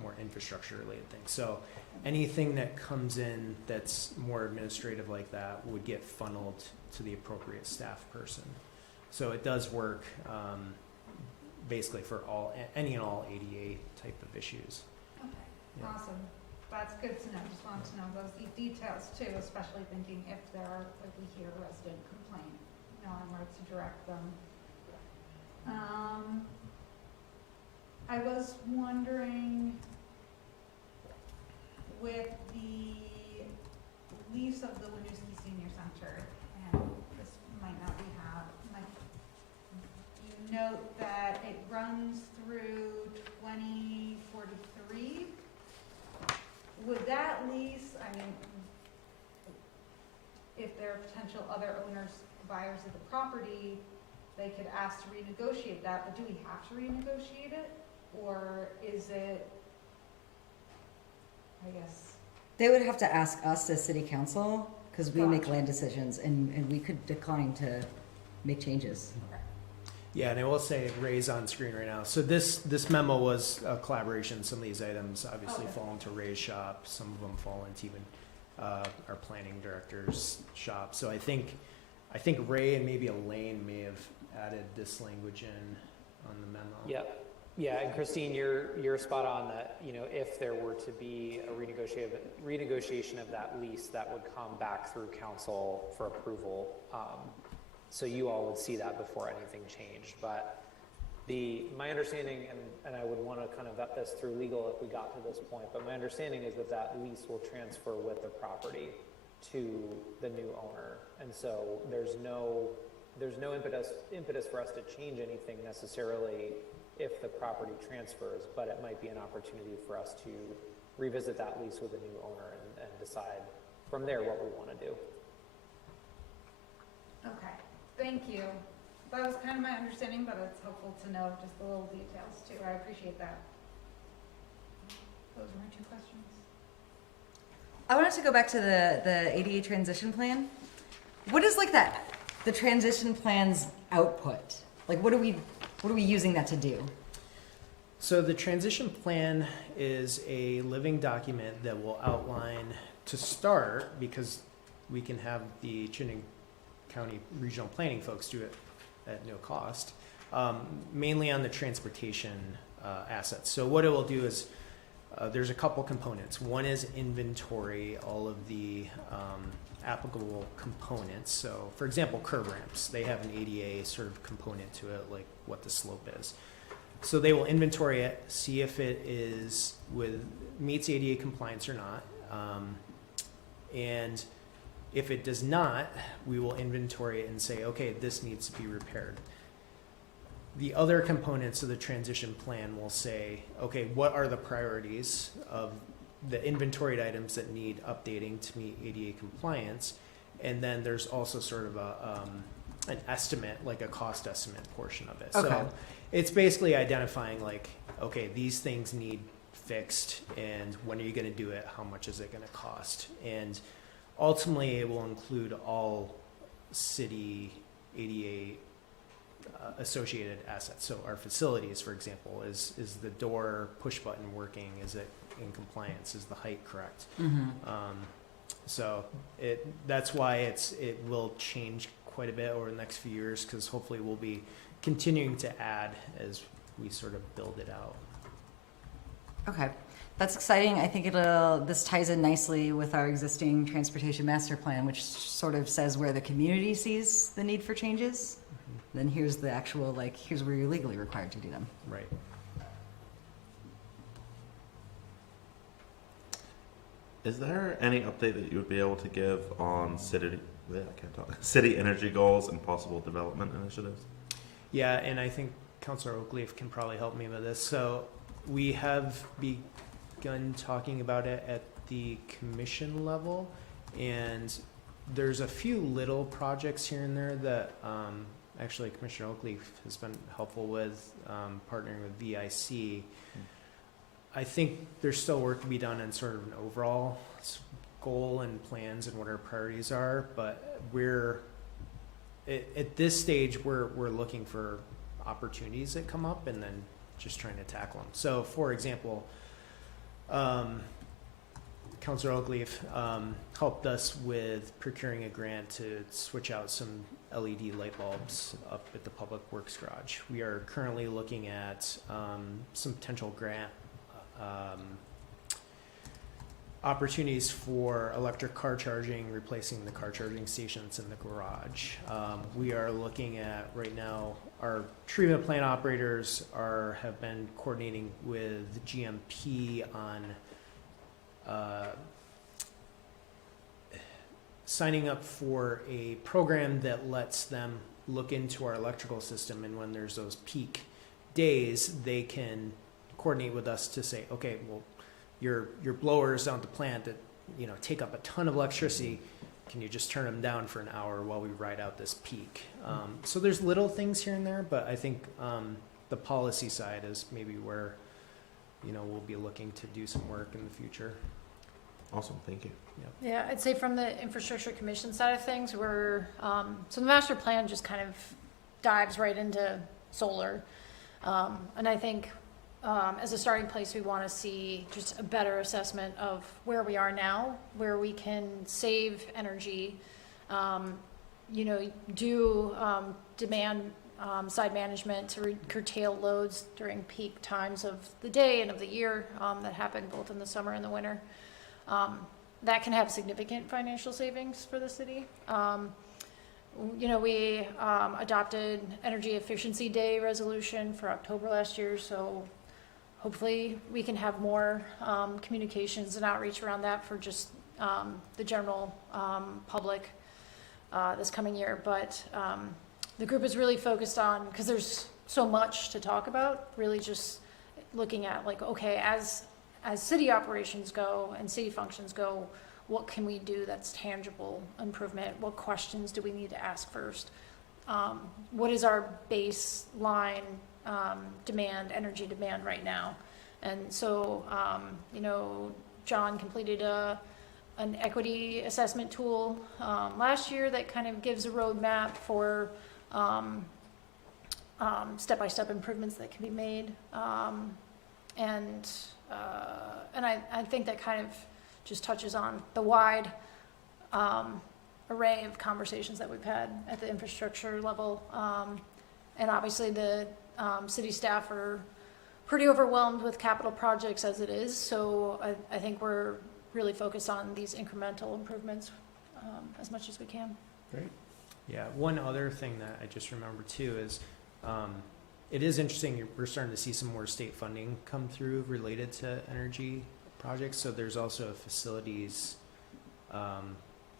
more infrastructure related things. So anything that comes in that's more administrative like that would get funneled to the appropriate staff person. So it does work basically for any and all ADA type of issues. Okay, Yeah. awesome. That's good to know. Just wanted to know those details too, especially thinking if there are, like we hear a resident complaint, knowing where to direct them. I was wondering, with the lease of the Winooski Senior Center, and this might not be you note that it runs through 2043. Would that lease, if there are potential other owners, buyers of the property, they could ask to renegotiate that, but do we have to renegotiate it? Or is it, I guess? They would have to ask us as city council, because we make Gotcha. land decisions, and we could decline to make changes. Yeah, and I will say Ray's on screen right now. So this memo was a collaboration. Some of these items obviously Okay. fall into Ray's shop. Some of them fall into even our planning director's shop. So I think Ray and maybe Elaine may have added this language in on the memo. Yep. Yeah, and Christine, you're spot on that, you know, if there were to be a renegotiation of that lease, that would come back through council for approval. So you all would see that before anything changed. But my understanding, and I would want to kind of vet this through legal if we got to this point, but my understanding is that lease will transfer with the property to the new owner. And so there's no impetus for us to change anything necessarily if the property transfers, but it might be an opportunity for us to revisit that lease with a new owner and decide from there what we want to do. Okay, thank you. That was kind of my understanding, but it's helpful to know just the little details too. I appreciate that. Those were my 2 questions. I wanted to go back to the ADA transition plan. What is like that, the transition plan's output? Like what are we using that to do? So the transition plan is a living document that will outline, to start, because we can have the Chittenden County Regional Planning folks do it at no cost, mainly on the transportation assets. So what it will do is there's a couple components. One is inventory all of the applicable components. So for example, curb ramps, they have an ADA sort of component to it, like what the slope is. So they will inventory it, see if it meets ADA compliance or not. And if it does not, we will inventory it and say, okay, this needs to be repaired. The other components of the transition plan will say, okay, what are the priorities of the inventoried items that need updating to meet ADA compliance? And then there's also sort of an estimate, like a cost estimate portion of it. Okay. So it's basically identifying like, okay, these things need fixed, and when are you going to do it? How much is it going to cost? And ultimately, it will include all city ADA associated assets. So our facilities, for example, is the door push button working? Is it in compliance? Is the height correct? Mm-hmm. So that's why it will change quite a bit over the next few years, because hopefully we'll be continuing to add as we sort of build it out. Okay, that's exciting. I think this ties in nicely with our existing transportation master plan, which sort of says where the community sees the need for changes. Mm-hmm. Then here's the actual, like, here's where you're legally required to do them. Right. Is there any update that you would be able to give on city energy goals and possible development initiatives? Yeah, and I think Councilor Oakleaf can probably help me with this. So we have begun talking about it at the commission level, and there's a few little projects here and there that actually Commissioner Oakleaf has been helpful with, partnering with VIC. I think there's still work to be done in sort of an overall goal and plans and what our priorities are, but at this stage we're looking for opportunities that come up and then just trying to tackle them. So for example, Councilor Oakleaf helped us with procuring a grant to switch out some LED light bulbs up at the Public Works Garage. We are currently looking at some potential grant opportunities for electric car charging, replacing the car charging stations in the garage. We are looking at, right now, our treatment plant operators have been coordinating with GMP on signing up for a program that lets them look into our electrical system, and when there's those peak days, they can coordinate with us to say, okay, well, your blowers down at the plant that take up a ton of electricity, can you just turn them down for an hour while we ride out this peak? So there's little things here and there, but I think the policy side is maybe where we'll be looking to do some work in the future. Awesome, thank you. Yeah, I'd say from the infrastructure commission side of things, so the master plan just kind of dives right into solar. And I think as a starting place, we want to see just a better assessment of where we are now, where we can save energy, do demand side management to curtail loads during peak times of the day and of the year that happen both in the summer and the winter. That can have significant financial savings for the city. We adopted Energy Efficiency Day resolution for October last year, so hopefully we can have more communications and outreach around that for just the general public this coming year. But the group is really focused on, because there's so much to talk about, really just looking at like, okay, as city operations go and city functions go, what can we do that's tangible improvement? What questions do we need to ask first? What is our baseline energy demand right now? And so, John completed an equity assessment tool last year that kind of gives a roadmap for step-by-step improvements that can be made. And I think that kind of just touches on the wide array of conversations that we've had at the infrastructure level. And obviously the city staff are pretty overwhelmed with capital projects as it is. So I think we're really focused on these incremental improvements as much as we can. Great. Yeah, one other thing that I just remembered too is it is interesting, we're starting to see some more state funding come through related to energy projects. So there's also a facilities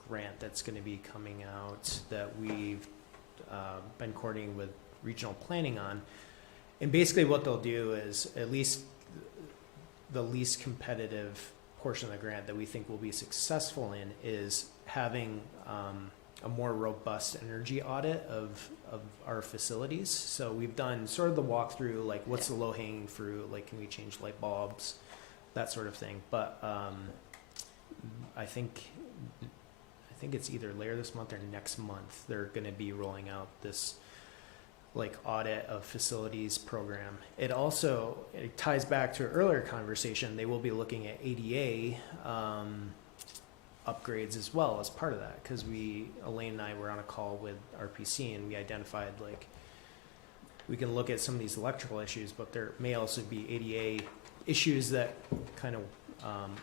grant that's going to be coming out that we've been coordinating with regional planning on. And basically what they'll do is, at least the least competitive portion of the grant that we think will be successful in, is having a more robust energy audit of our facilities. So we've done sort of the walkthrough, like what's the low hanging fruit, like can we change light bulbs, that sort of thing. But I think it's either later this month or next month they're going to be rolling out this like audit of facilities program. It ties back to an earlier conversation. They will be looking at ADA upgrades as well as part of that, because Elaine and I were on a call with RPC and we identified like we can look at some of these electrical issues, but there may also be ADA issues that kind of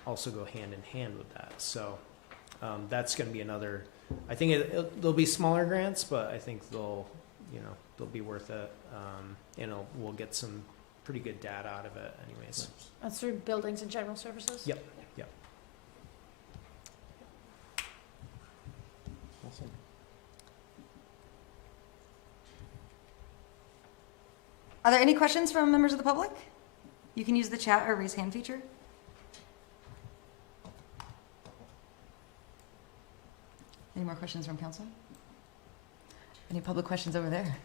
also go hand in hand with that. So that's going to be another, I think there'll be smaller grants, but I think they'll be worth it. We'll get some pretty good data out of it anyways. That's through buildings and general services? Yep. Awesome. Are there any questions from members of the public? You can use the chat or raise hand feature. Any more questions from council? Any public questions over there?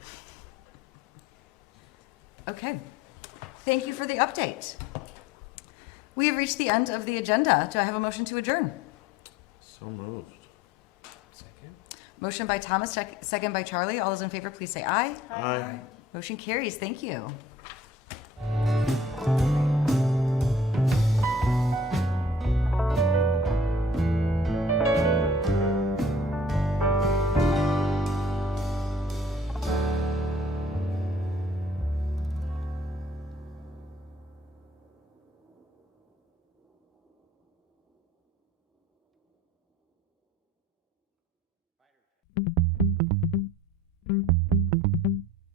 Okay. Thank you for the update. We have reached the end of the agenda. Do I have a motion to adjourn? So moved. Second. Motion by Thomas, second by Charlie. All those in favor, please say aye. Aye. Motion carries. Thank you. Right.